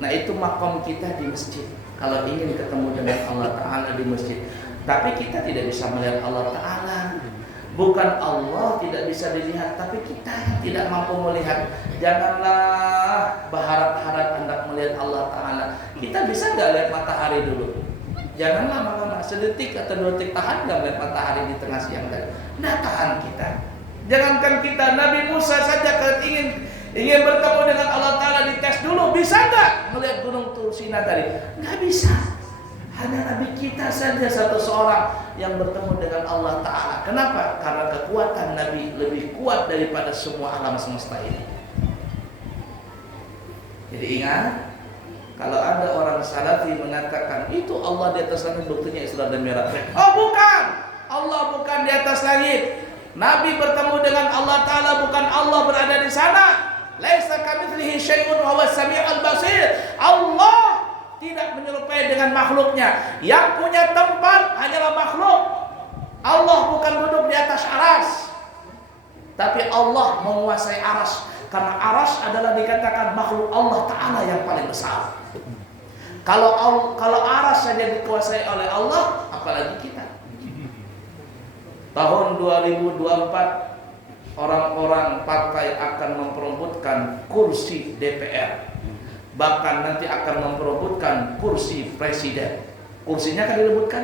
Nah itu makom kita di masjid. Kalau ingin ketemu dengan Allah Ta'ala di masjid, tapi kita tidak bisa melihat Allah Ta'ala. Bukan Allah tidak bisa dilihat, tapi kita yang tidak mampu melihat. Janganlah berharap-harap hendak melihat Allah Ta'ala. Kita bisa nggak lihat matahari dulu? Janganlah lama-lama, sedetik atau 2 detik tahan nggak melihat matahari di tengah siang tadi. Nah tahan kita. Jangankan kita, Nabi Musa saja kalau ingin bertemu dengan Allah Ta'ala dites dulu, bisa nggak melihat gunung Tur Sina tadi? Nggak bisa. Hanya Nabi kita saja satu seorang yang bertemu dengan Allah Ta'ala. Kenapa? Karena kekuatan Nabi lebih kuat daripada semua alam semesta ini. Jadi ingat, kalau ada orang salafi mengatakan itu Allah di atas langit, buktinya Isra dan Mi'raj. Oh bukan, Allah bukan di atas langit. Nabi bertemu dengan Allah Ta'ala, bukan Allah berada di sana. Laisa kamitslihi syai'un wa huwas sami'ul basir. Allah tidak menyerupai dengan makhluknya. Yang punya tempat hanyalah makhluk. Allah bukan duduk di atas aras, tapi Allah menguasai aras. Karena aras adalah dikatakan makhluk Allah Ta'ala yang paling besar. Kalau aras saja dikuasai oleh Allah, apalagi kita. Tahun 2024 orang-orang partai akan memperebutkan kursi DPR. Bahkan nanti akan memperebutkan kursi presiden. Kursinya akan direbutkan.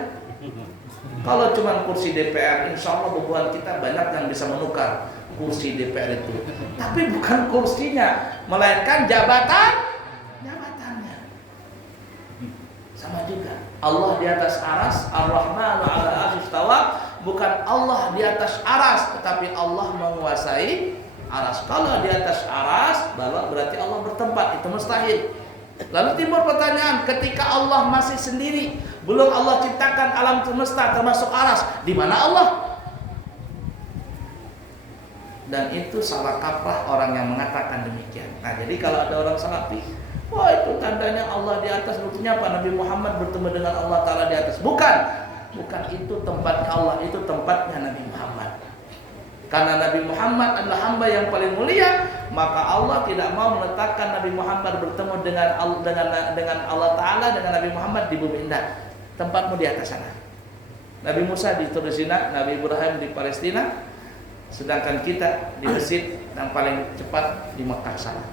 Kalau cuma kursi DPR, insya Allah bebuan kita banyak yang bisa menukar kursi DPR itu. Tapi bukan kursinya, melainkan jabatannya. Sama juga. Allah di atas aras, Ar-Rahmanu 'ala arsy istawa. Bukan Allah di atas aras, tetapi Allah menguasai aras. Kalau di atas aras, berarti Allah bertempat. Itu mustahil. Lalu timbul pertanyaan, ketika Allah masih sendiri, belum Allah ciptakan alam semesta termasuk aras, di mana Allah? Dan itu salah kaprah orang yang mengatakan demikian. Nah, jadi kalau ada orang salafi, wah itu tandanya Allah di atas, buktinya apa? Nabi Muhammad bertemu dengan Allah Ta'ala di atas. Bukan itu tempatnya Allah, itu tempatnya Nabi Muhammad. Karena Nabi Muhammad adalah hamba yang paling mulia, maka Allah tidak mau meletakkan Nabi Muhammad bertemu dengan Allah Ta'ala, dengan Nabi Muhammad di bumi indah. Tempatmu di atas sana. Nabi Musa di Tur Sina, Nabi Ibrahim di Palestina, sedangkan kita di masjid yang paling cepat di Mekah sana.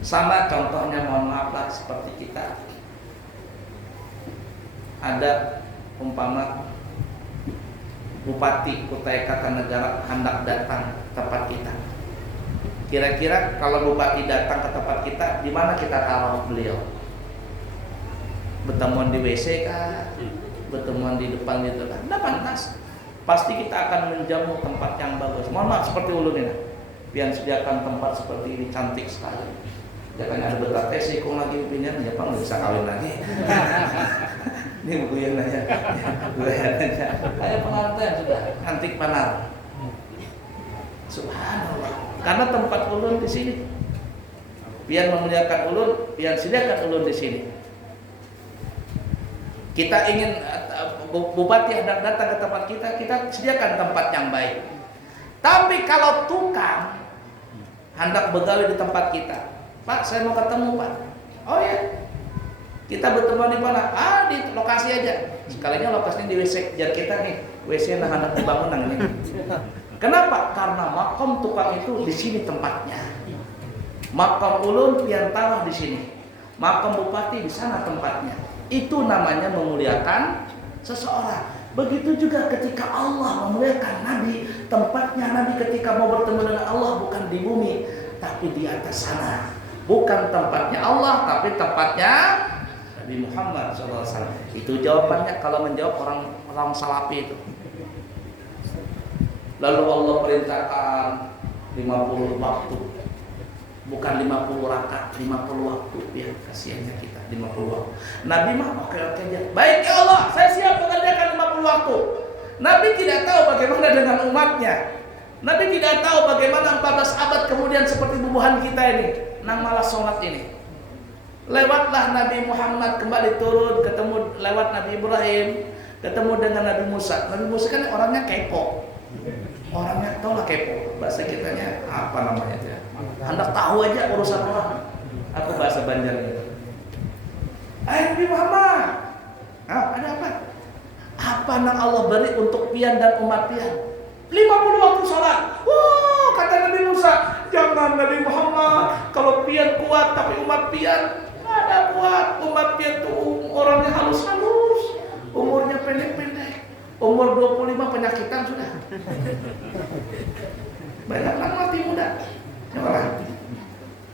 Sama contohnya, mohon maaflah, seperti kita ada umpama Bupati Kutai Kartanegara hendak datang ke tempat kita. Kira-kira kalau Bupati datang ke tempat kita, di mana kita taruh beliau? Bertemuan di WC kah? Bertemuan di depan gitu kan? Tidak pantas. Pasti kita akan menjamu tempat yang bagus. Mohon maaf seperti ulun ini. Biar sediakan tempat seperti ini, cantik sekali. Jangan ada berkata sih, kok lagi pinjam, ya Pak nggak bisa kawin lagi. Ini buku yang nanya, kayak pengantin sudah cantik panar. Subhanallah. Karena tempat ulun di sini. Biar memuliakan ulun, biar sediakan ulun di sini. Kita ingin bupati hendak datang ke tempat kita, kita sediakan tempat yang baik. Tapi kalau tukang hendak begawe di tempat kita, Pak, saya mau ketemu Pak. Oh ya, kita bertemu di mana? Di lokasi aja. Sekalinya lokasinya di WC. Biar kita nih WC anak bangunan ini. Kenapa? Karena makom tukang itu di sini tempatnya. Makom ulun pian taruh di sini. Makom bupati di sana tempatnya. Itu namanya memuliakan seseorang. Begitu juga ketika Allah memuliakan Nabi, tempatnya Nabi ketika mau bertemu dengan Allah bukan di bumi, tapi di atas sana. Bukan tempatnya Allah, tapi tempatnya Nabi Muhammad SAW. Itu jawabannya kalau menjawab orang salafi itu. Lalu Allah perintahkan 50 waktu. Bukan bukan 50 rakaat, 50 waktu. Ya, kasihannya kita 50 waktu. Nabi mah oke aja. Baik ya Allah, saya siap mengerjakan 50 waktu. Nabi tidak tahu bagaimana dengan umatnya. Nabi tidak tahu bagaimana 14 abad kemudian seperti bubuhan kita ini, nang malas sholat ini. Lewatlah Nabi Muhammad kembali turun, ketemu lewat Nabi Ibrahim, ketemu dengan Nabi Musa. Nabi Musa kan orangnya kepo. Orangnya tau lah kepo, bahasa kitanya apa namanya ya? Hendak tahu aja urusan orang. Aku bahasa Banjarnya. Nabi Muhammad, ada apa? Apa yang Allah beri untuk pian dan umat pian? 50 waktu sholat. Wah, kata Nabi Musa, jangan Nabi Muhammad. Kalau pian kuat tapi umat pian ada kuat. Umat pian tuh orangnya halus-halus, umurnya pendek-pendek. Umur 25 penyakitan sudah. Banyak kan mati muda.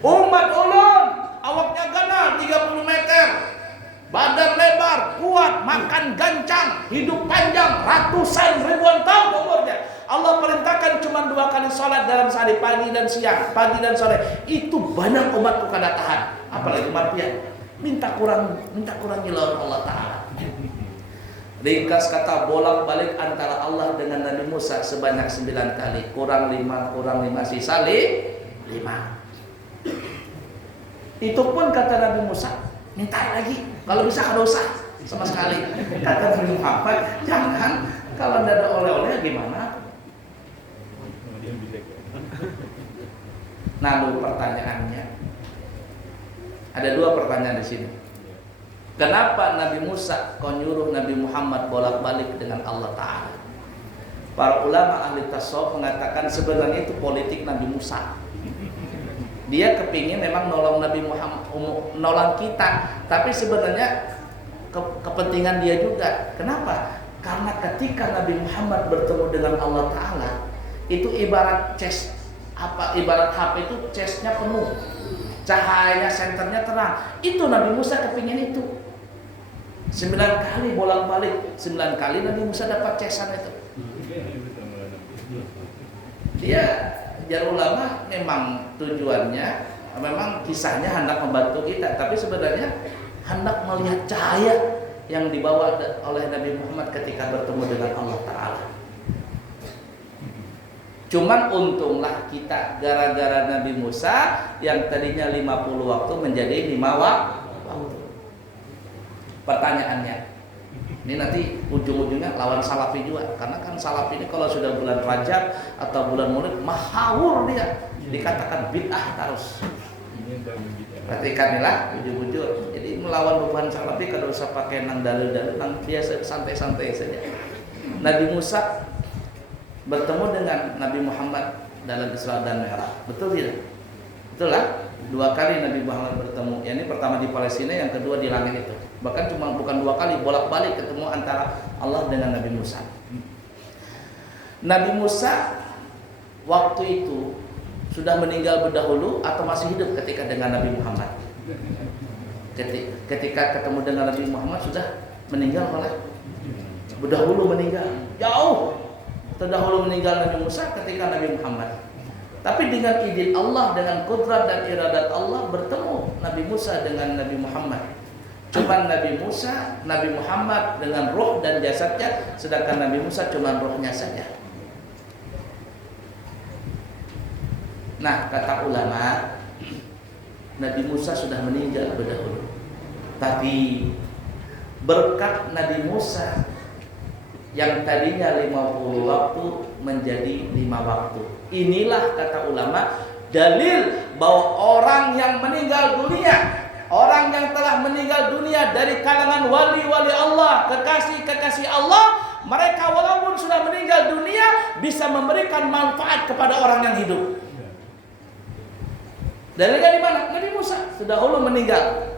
Umat ulun, awaknya ganal 30 meter. Badan lebar, kuat, makan gancang, hidup panjang, ratusan ribuan tahun umurnya. Allah perintahkan cuma 2 kali sholat dalam sehari, pagi dan siang, pagi dan sore. Itu banyak umatku kada tahan. Apalagi umat pian. Minta kurangi lawan Allah Ta'ala. Ringkas kata, bolak-balik antara Allah dengan Nabi Musa sebanyak 9 kali. Kurang 5 sisa 5. Itu pun kata Nabi Musa, minta lagi. Kalau bisa kada usah sama sekali. Kata Nabi Muhammad, jangan. Kalau tidak ada oleh-oleh gimana? Nah, pertanyaannya. Ada 2 pertanyaan di sini. Kenapa Nabi Musa kau nyuruh Nabi Muhammad bolak-balik dengan Allah Ta'ala? Para ulama ahli tasawuf mengatakan sebenarnya itu politik Nabi Musa. Dia kepingin memang nolong Nabi Muhammad, nolong kita, tapi sebenarnya kepentingan dia juga. Kenapa? Karena ketika Nabi Muhammad bertemu dengan Allah Ta'ala, itu ibarat ibarat HP itu chestnya penuh, cahaya senternya terang. Itu Nabi Musa kepingin itu. 9 kali bolak-balik, 9 kali Nabi Musa dapat cesan itu. Dia jar ulama memang tujuannya, memang kisahnya hendak membantu kita, tapi sebenarnya hendak melihat cahaya yang dibawa oleh Nabi Muhammad ketika bertemu dengan Allah Ta'ala. Cuman untunglah kita gara-gara Nabi Musa yang tadinya 50 waktu menjadi 5 waktu. Pertanyaannya, ini nanti ujung-ujungnya lawan Salafi juga, karena kan Salafi ini kalau sudah bulan Rajab atau bulan Maulid mahawur dia, dikatakan bid'ah terus. Perhatikan lah ujung-ujung. Jadi melawan beban Salafi kada usah pakai nang dalil-dalil, nang biasa santai-santai saja. Nabi Musa bertemu dengan Nabi Muhammad dalam Isra dan Mi'raj. Betul tidak? Betul lah. 2 kali Nabi Muhammad bertemu. Yang ini pertama di Palestina, yang kedua di langit itu. Bahkan cuma bukan 2 kali, bolak-balik ketemu antara Allah dengan Nabi Musa. Nabi Musa waktu itu sudah meninggal berdahulu atau masih hidup ketika dengan Nabi Muhammad? Ketika ketemu dengan Nabi Muhammad sudah meninggal oleh berdahulu meninggal. Jauh terdahulu meninggal Nabi Musa ketika Nabi Muhammad. Tapi dengan izin Allah, dengan kudrat dan iradat Allah, bertemu Nabi Musa dengan Nabi Muhammad. Cuma Nabi Muhammad dengan roh dan jasadnya, sedangkan Nabi Musa cuma rohnya saja. Nah, kata ulama, Nabi Musa sudah meninggal berdahulu. Tapi berkat Nabi Musa yang tadinya 50 waktu menjadi 5 waktu. Inilah kata ulama dalil bahwa orang yang meninggal dunia, orang yang telah meninggal dunia dari kalangan wali-wali Allah, kekasih-kekasih Allah, mereka walaupun sudah meninggal dunia bisa memberikan manfaat kepada orang yang hidup. Dalilnya di mana? Nabi Musa sudah dahulu meninggal.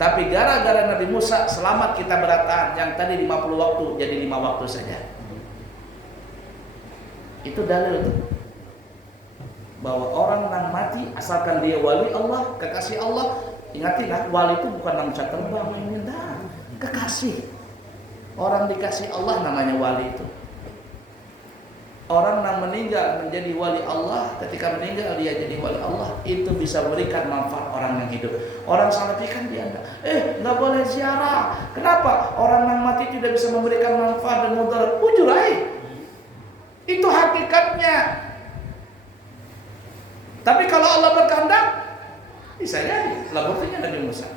Tapi gara-gara Nabi Musa selamat kita beratahan, yang tadi 50 waktu jadi 5 waktu saja. Itu dalil itu. Bahwa orang yang mati asalkan dia wali Allah, kekasih Allah, ingatin wali itu bukan nama bisa terbang, kekasih. Orang dikasih Allah namanya wali itu. Orang yang meninggal menjadi wali Allah, ketika meninggal dia jadi wali Allah, itu bisa bisa memberikan manfaat orang yang hidup. Orang salafi kan dia nggak boleh ziarah. Kenapa? Orang yang mati tidak bisa memberikan manfaat dan mudarat. Jujur aja. Itu hakikatnya. Tapi kalau Allah berkehendak, bisa jadi. Lah buktinya Nabi Musa.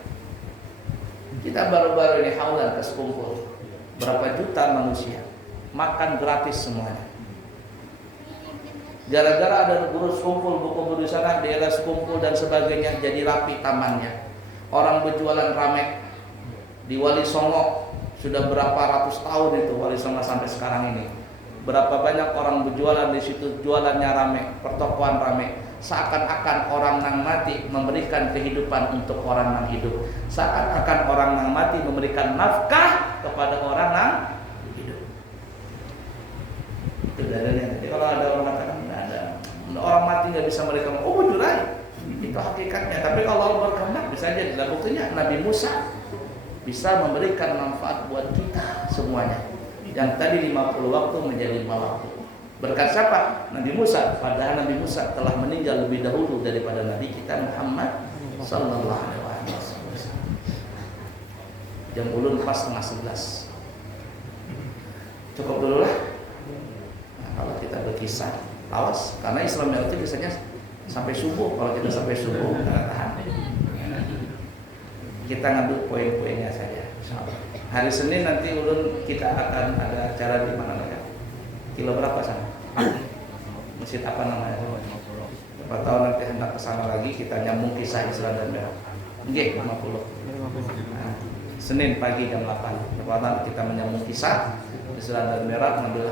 Kita baru-baru ini haulan ke sekumpul berapa juta manusia makan gratis semuanya. Gara-gara ada guru sekumpul, buku di sana, daerah sekumpul dan sebagainya, jadi rapi tamannya. Orang berjualan rame di Wali Songo sudah berapa ratus tahun itu Wali Songo sampai sekarang ini. Berapa banyak orang berjualan di situ, jualannya rame, pertokoan rame. Seakan-akan orang yang mati memberikan kehidupan untuk orang yang hidup. Seakan-akan orang yang mati memberikan nafkah kepada orang yang hidup. Itu dalilnya. Jadi kalau ada orang mengatakan ada orang mati nggak bisa memberikan, jujur aja. Itu hakikatnya. Tapi kalau Allah berkehendak bisa jadi. Dan buktinya Nabi Musa bisa memberikan manfaat buat kita semuanya. Yang tadi 50 waktu menjadi 5 waktu. Berkat siapa? Nabi Musa. Padahal Nabi Musa telah meninggal lebih dahulu daripada Nabi kita Muhammad sallallahu alaihi wasallam. Jam ulun pas 10:30. Cukup dulu lah. Nah, kalau kita berkisah, awas karena Islam itu biasanya sampai subuh. Kalau kita sampai subuh, nggak tahan. Kita ngambil poin-poinnya saja. Insyaallah. Hari Senin nanti ulun kita akan ada acara di mana ya? Kilo berapa sana? Masjid apa namanya? Siapa tahu nanti hendak kesana lagi kita nyambung kisah Isra dan Mi'raj. Nggih, 50. Nah, Senin pagi jam 8. Siapa tahu kita menyambung kisah Isra dan Mi'raj, ngambil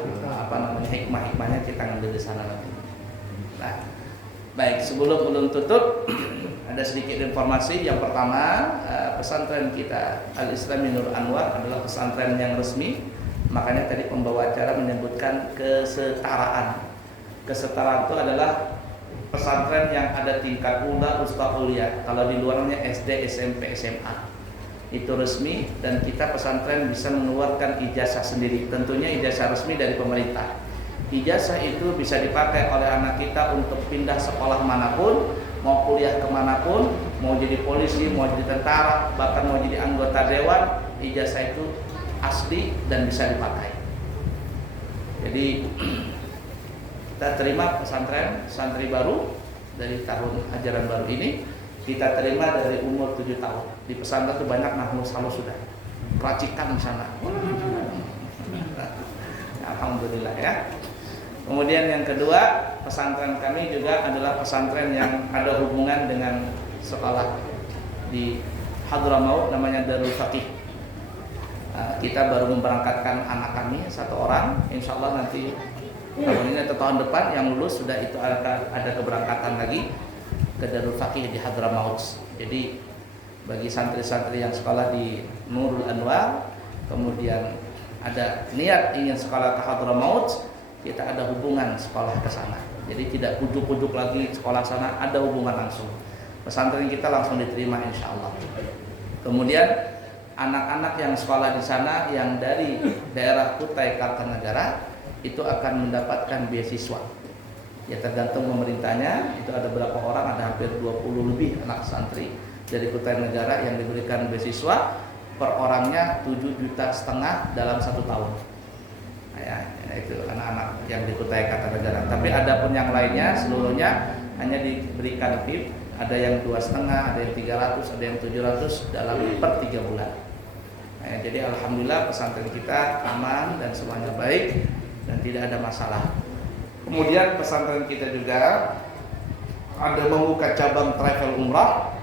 hikmah-hikmahnya kita ngambil di sana nanti. Nah, baik, sebelum ulun tutup ada sedikit informasi. Yang pertama, pesantren kita Al-Islami Nur Anwar adalah pesantren yang resmi. Makanya tadi pembawa acara menyebutkan kesetaraan. Kesetaraan itu adalah pesantren yang ada tingkat ula, usta, ulia. Kalau di luarnya SD, SMP, SMA. Itu resmi dan kita pesantren bisa mengeluarkan ijazah sendiri. Tentunya ijazah resmi dari pemerintah. Ijazah itu bisa dipakai oleh anak kita untuk pindah sekolah manapun, mau kuliah kemanapun, mau jadi polisi, mau jadi tentara, bahkan mau jadi anggota dewan. Ijazah itu asli dan bisa dipakai. Jadi kita terima pesantren santri baru dari tahun ajaran baru ini. Kita terima dari umur 7 tahun. Di pesantren itu banyak halus sudah racikan di sana. Alhamdulillah ya. Kemudian yang kedua, pesantren kami juga adalah pesantren yang ada hubungan dengan sekolah di Hadramaut, namanya Darul Faqih. Kita baru memberangkatkan anak kami 1 orang. Insya Allah nanti tahun ini atau tahun depan yang lulus sudah itu ada keberangkatan lagi ke Darul Faqih di Hadramaut. Jadi bagi santri-santri yang sekolah di Nurul Anwar, kemudian ada niat ingin sekolah ke Hadramaut, kita ada hubungan sekolah ke sana. Jadi tidak ujuk-ujuk lagi sekolah sana, ada hubungan langsung. Pesantren kita langsung diterima insya Allah. Kemudian anak-anak yang sekolah di sana yang dari daerah Kutai Kartanegara itu akan mendapatkan beasiswa. Ya tergantung pemerintahnya, itu ada berapa orang, ada hampir 20 lebih anak santri dari Kutai Negara yang diberikan beasiswa, per orangnya 7,5 juta dalam 1 tahun. Nah, ya, itu anak-anak yang di Kutai Kartanegara. Tapi ada pun yang lainnya seluruhnya hanya diberikan VIP, ada yang 2,5, ada yang 300, ada yang 700 dalam per 3 bulan. Nah, jadi alhamdulillah pesantren kita aman dan semuanya baik dan tidak ada masalah. Kemudian pesantren kita juga ada membuka cabang travel umrah.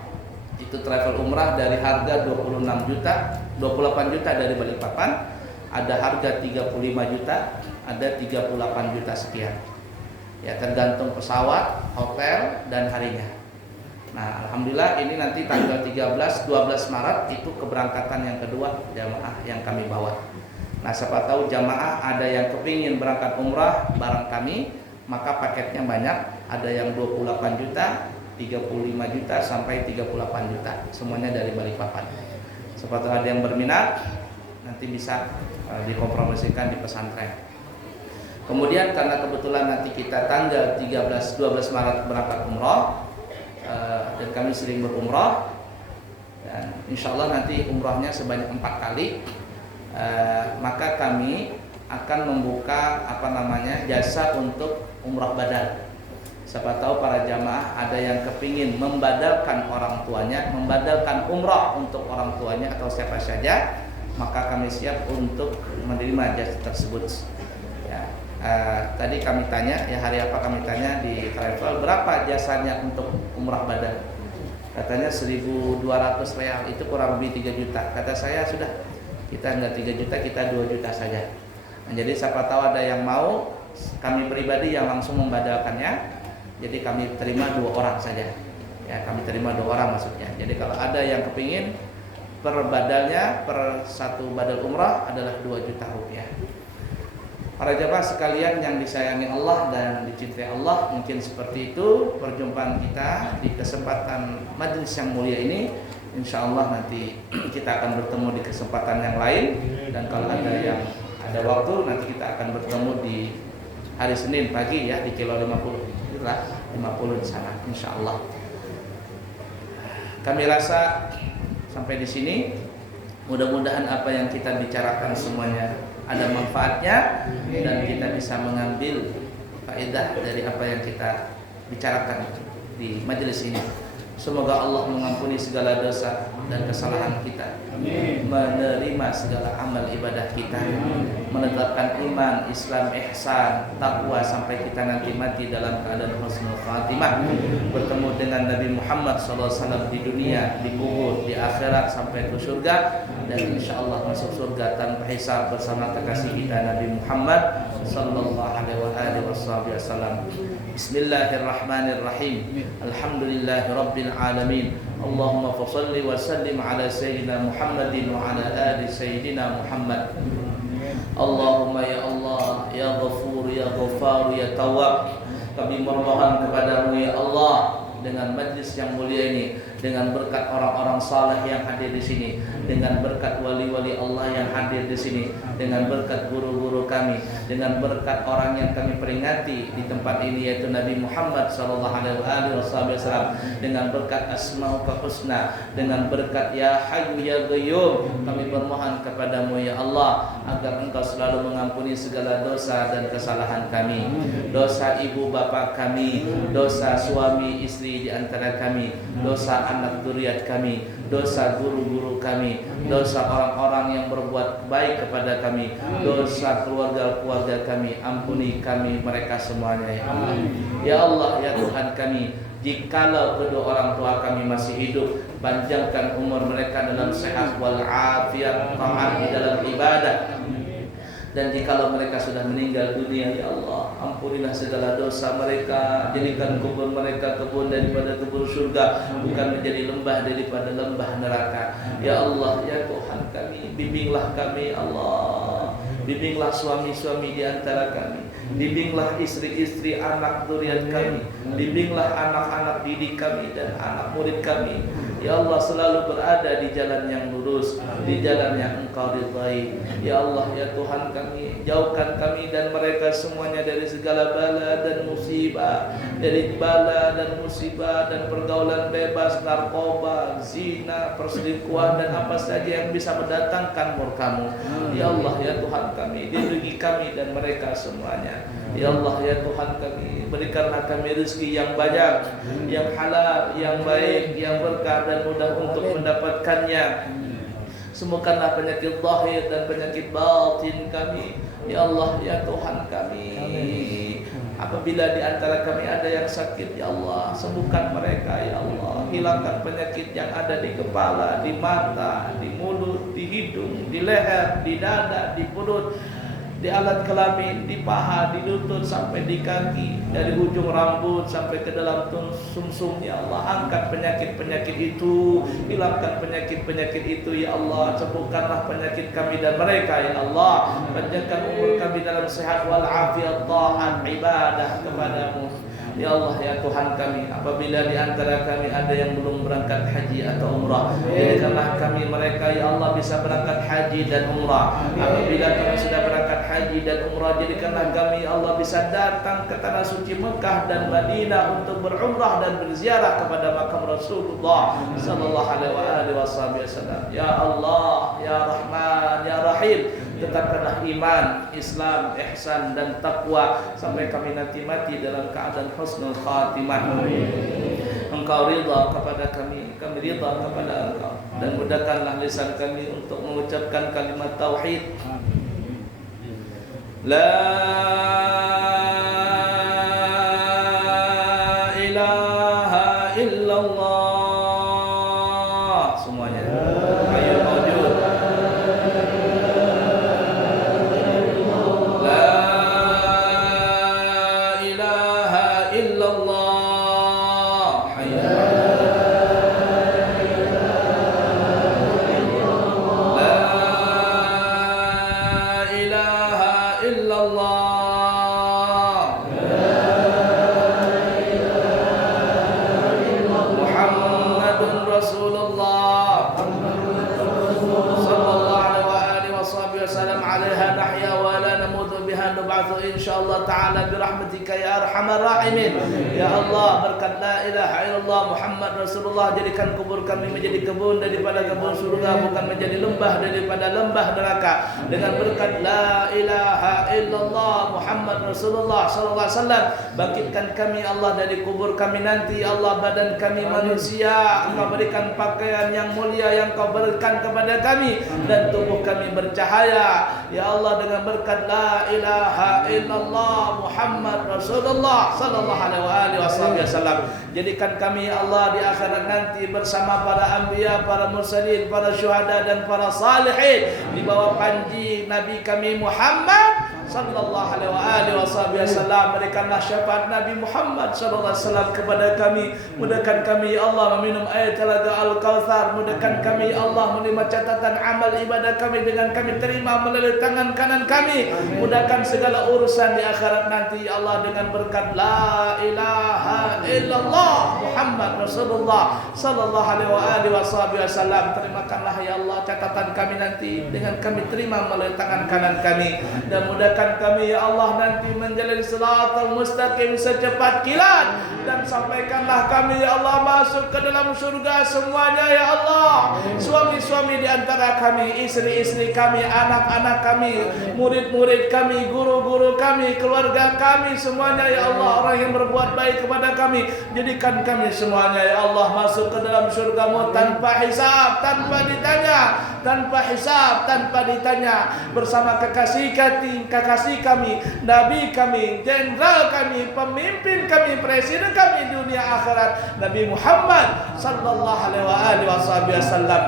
Itu travel umrah dari harga 26 juta, 28 juta dari Balikpapan, ada harga 35 juta, ada 38 juta sekian. Ya tergantung pesawat, hotel dan harinya. Nah, alhamdulillah ini nanti tanggal 13, 12 Maret itu keberangkatan yang kedua jamaah yang kami bawa. Nah, siapa tahu jamaah ada yang kepingin berangkat umrah bareng kami, maka paketnya banyak, ada yang 28 juta, 35 juta sampai 38 juta, semuanya dari Balikpapan. Siapa tahu ada yang berminat, nanti bisa dikompromisikan di pesantren. Kemudian karena kebetulan nanti kita tanggal 13, 12 Maret berangkat umrah, kami sering berumrah, dan insya Allah nanti umrahnya sebanyak 4 kali. Maka kami akan membuka jasa untuk umrah badal. Siapa tahu para jamaah ada yang kepingin membadalkan orang tuanya, membadalkan umrah untuk orang tuanya atau siapa saja, maka kami siap untuk menerima jasa tersebut. Ya, tadi kami tanya, ya hari apa kami tanya di travel, berapa jasanya untuk umrah badal? Katanya 1.200 real, itu kurang lebih 3 juta. Kata saya sudah, kita enggak 3 juta, kita 2 juta saja. Nah, jadi siapa tahu ada yang mau, kami pribadi yang langsung membadalkannya. Jadi kami terima 2 orang saja. Ya, kami terima 2 orang maksudnya. Jadi kalau ada yang kepingin, per badalnya, per satu badal umrah adalah 2 juta rupiah. Para jamaah sekalian yang disayangi Allah dan dicintai Allah, mungkin seperti itu perjumpaan kita di kesempatan majelis yang mulia ini. Insya Allah nanti kita akan bertemu di kesempatan yang lain, dan kalau ada waktu nanti kita akan bertemu di hari Senin pagi ya di kilo 50. Itulah 50 di sana insya Allah. Kami rasa sampai di sini mudah-mudahan apa yang kita bicarakan semuanya ada manfaatnya, dan kita bisa mengambil faedah dari apa yang kita bicarakan di majelis ini. Semoga Allah mengampuni segala dosa dan kesalahan kita, menerima segala amal ibadah kita, menetapkan iman, Islam, ihsan, takwa sampai kita nanti mati dalam keadaan husnul khatimah, bertemu dengan Nabi Muhammad SAW di dunia, di kubur, di akhirat sampai ke surga, dan insya Allah masuk surga tanpa hisab bersama kekasih kita Nabi Muhammad sallallahu alaihi wasallam. Bismillahirrahmanirrahim. Alhamdulillahi rabbil alamin. Allahumma fashalli wa sallim ala sayyidina Muhammadin wa ala ali sayyidina Muhammad. Allahumma ya Allah, ya Ghafur, ya Ghaffar, ya Tawwab, kami memohon kepadamu ya Allah, dengan majlis yang mulia ini, dengan berkat orang-orang saleh yang hadir di sini, dengan berkat wali-wali Allah yang hadir di sini, dengan berkat guru-guru kami, dengan berkat orang yang kami peringati di tempat ini yaitu Nabi Muhammad sallallahu alaihi wasallam, dengan berkat Asma'ul Husna, dengan berkat Ya Hayyu Ya Qayyum, kami bermohon kepadamu ya Allah agar Engkau selalu mengampuni segala dosa dan kesalahan kami, dosa ibu bapa kami, dosa suami istri di antara kami, dosa anak zuriat kami, dosa guru-guru kami, dosa orang-orang yang berbuat baik kepada kami, dosa keluarga-keluarga kami. Ampuni kami mereka semuanya ya Allah. Ya Allah ya Tuhan kami, jikalau kedua orang tua kami masih hidup, panjangkan umur mereka dalam sehat wal afiat, taat di dalam ibadah. Dan jikalau mereka sudah meninggal dunia ya Allah, ampunilah segala dosa mereka, jadikan kubur mereka kebun daripada kebun surga, bukan menjadi lembah daripada lembah neraka. Ya Allah ya Tuhan kami, bimbinglah kami Allah, bimbinglah suami-suami di antara kami, bimbinglah istri-istri anak zuriat kami, bimbinglah anak-anak didik kami dan anak murid kami. Ya Allah selalu berada di jalan yang lurus, di jalan yang Engkau ridhai. Ya Allah ya Tuhan kami, jauhkan kami dan mereka semuanya dari segala bala dan musibah, dari bala dan musibah dan pergaulan bebas, narkoba, zina, perselingkuhan dan apa saja yang bisa mendatangkan murka-Mu. Ya Allah ya Tuhan kami, lindungi kami dan mereka semuanya. Ya Allah ya Tuhan kami, berikanlah kami rezeki yang banyak, yang halal, yang baik, yang berkah dan mudah untuk mendapatkannya. Sembuhkanlah penyakit zahir dan penyakit batin kami. Ya Allah ya Tuhan kami, apabila di antara kami ada yang sakit ya Allah, sembuhkan mereka ya Allah. Hilangkan penyakit yang ada di kepala, di mata, di mulut, di hidung, di leher, di dada, di perut, di alat kelamin, di paha, di lutut sampai di kaki, dari ujung rambut sampai ke dalam sumsum ya Allah. Angkat penyakit-penyakit itu, hilangkan penyakit-penyakit itu ya Allah. Sembuhkanlah penyakit kami dan mereka ya Allah. Panjangkan umur kami dalam sehat wal afiat, taat, ibadah kepadamu. Ya Allah ya Tuhan kami, apabila di antara kami ada yang belum berangkat haji atau umrah, jadikanlah kami mereka ya Allah bisa berangkat haji dan umrah. Apabila kami sudah berangkat haji dan umrah, jadikanlah kami ya Allah bisa datang ke tanah suci Mekah dan Madinah untuk berumrah dan berziarah kepada makam Rasulullah sallallahu alaihi wasallam. Ya Allah ya Rahman ya Rahim, tetapkanlah iman, Islam, ihsan dan takwa sampai kami nanti mati dalam keadaan husnul khatimah. Engkau ridha kepada kami ridha kepada Engkau, dan mudahkanlah lisan kami untuk mengucapkan kalimat tauhid. La ilaha illallah. Semuanya. Ayo mawjud. La ilaha illallah. Hayya. La ilaha illallah. Muhammadun Rasulullah sallallahu alaihi wasallam alaiha nahya wa la namutu biha nub'atsu insyaallah ta'ala birahmatika ya arhamar rahimin. Ya Allah, berkat la ilaha illallah Muhammad Rasulullah, jadikan kubur kami menjadi kebun daripada kebun surga, bukan menjadi lembah daripada lembah neraka. Dengan berkat la ilaha illallah Muhammad Rasulullah sallallahu alaihi wasallam, bangkitkan kami Allah dari kubur kami nanti. Allah, badan kami manusia, Engkau berikan pakaian yang mulia yang Kau berikan kepada kami, dan tubuh kami bercahaya. Ya Allah, dengan berkat la ilaha illallah Muhammad Rasulullah sallallahu alaihi wasallam, jadikan kami Allah di akhirat nanti bersama para anbiya, para mursalin, para syuhada dan para salihin di bawah panji Nabi kami Muhammad sallallahu alaihi wasallam. Berikanlah syafaat Nabi Muhammad sallallahu alaihi wasallam kepada kami. Mudahkan kami ya Allah meminum air telaga Al-Kautsar. Mudahkan kami ya Allah menerima catatan amal ibadah kami dengan kami terima melalui tangan kanan kami. Mudahkan segala urusan di akhirat nanti ya Allah dengan berkat la ilaha illallah Muhammad Rasulullah sallallahu alaihi wasallam. Terimakanlah ya Allah catatan kami nanti dengan kami terima melalui tangan kanan kami, dan mudahkan kami ya Allah nanti menjalani siratal mustaqim secepat kilat, dan sampaikanlah kami ya Allah masuk ke dalam surga semuanya ya Allah. Suami-suami di antara kami, istri-istri kami, anak-anak kami, murid-murid kami, guru-guru kami, keluarga kami semuanya ya Allah, orang yang berbuat baik kepada kami, jadikan kami semuanya ya Allah masuk ke dalam surga-Mu tanpa hisab, tanpa ditanya, tanpa hisab, tanpa ditanya, bersama kekasih kami, Nabi kami, jenderal kami, pemimpin kami, presiden kami dunia akhirat, Nabi Muhammad sallallahu alaihi wasallam.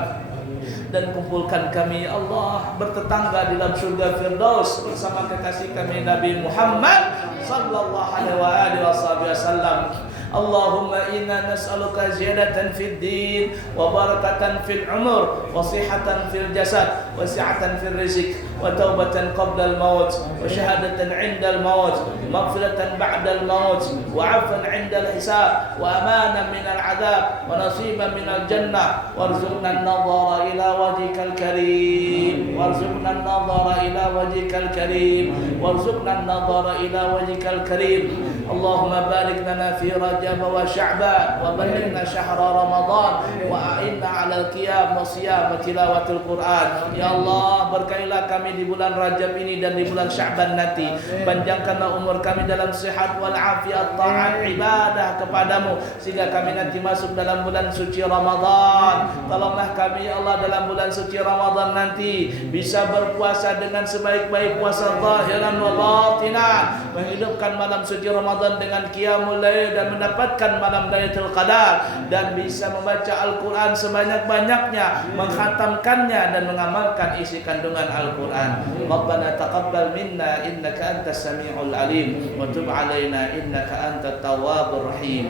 Dan kumpulkan kami Allah bertetangga di dalam surga Firdaus bersama kekasih kami Nabi Muhammad sallallahu alaihi wasallam. Allahumma inna nas'aluka ziyadatan fid din wa barakatan fil umur wa sihhatan fil jasad wa si'atan fil rizq wa taubatan qabla al maut wa syahadatan 'inda al maut maghfiratan ba'da al maut wa 'afwan 'inda al hisab wa amanan min al 'adab wa nasiban min al jannah warzuqna an-nadhara ila wajhikal karim warzuqna an-nadhara ila wajhikal karim warzuqna an-nadhara ila wajhikal karim. Allahumma barik lana fi Rajab wa Sya'ban wa ballighna syahra Ramadan wa a'inna 'alal qiyam wa siyam wa tilawatil Quran. Ya Allah, berkailah kami di bulan Rajab ini dan di bulan Sya'ban nanti. Panjangkanlah umur kami dalam sehat wal afiat, taat, ibadah kepadamu, sehingga kami nanti masuk dalam bulan suci Ramadan. Tolonglah kami ya Allah dalam bulan suci Ramadan nanti bisa berpuasa dengan sebaik-baik puasa zahiran wa batinan, menghidupkan malam suci Ramadan dengan qiyamul lail dan mendapatkan malam Lailatul Qadar, dan bisa membaca Al-Quran sebanyak-banyaknya, mengkhatamkannya dan mengamalkan isi kandungan Al-Quran. Rabbana taqabbal minna innaka antas sami'ul alim wa tub alaina innaka antat tawwabur rahim.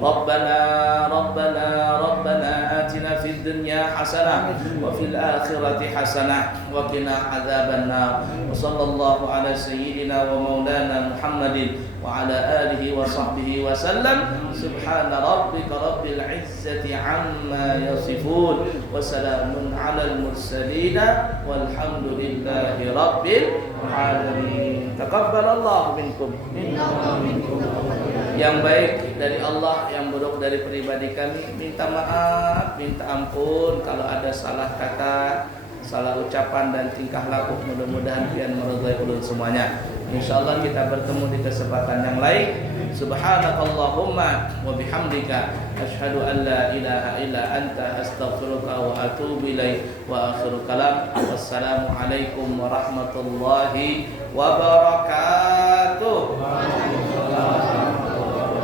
Rabbana Rabbana Rabbana atina fid dunya dunya hasanah wa fil akhirati hasanah wa qina adzabannar. Wa sallallahu ala sayyidina wa maulana Muhammadin wa ala alihi wa sahbihi wa sallam. Subhana rabbika rabbil izzati amma yasifun wa salamun alal mursalin walhamdulillahi rabbil alamin. Taqabbalallahu minkum. Yang baik dari Allah, yang buruk dari pribadi kami. Minta maaf, minta ampun kalau ada salah kata, salah ucapan dan tingkah laku. Mudah-mudahan pian meridai ulun semuanya. Insyaallah kita bertemu di kesempatan yang lain. Subhanakallahumma wa bihamdika asyhadu an la ilaha illa anta astaghfiruka wa atubu ilaik. Wa akhiru kalam. Wassalamu alaikum warahmatullahi wabarakatuh.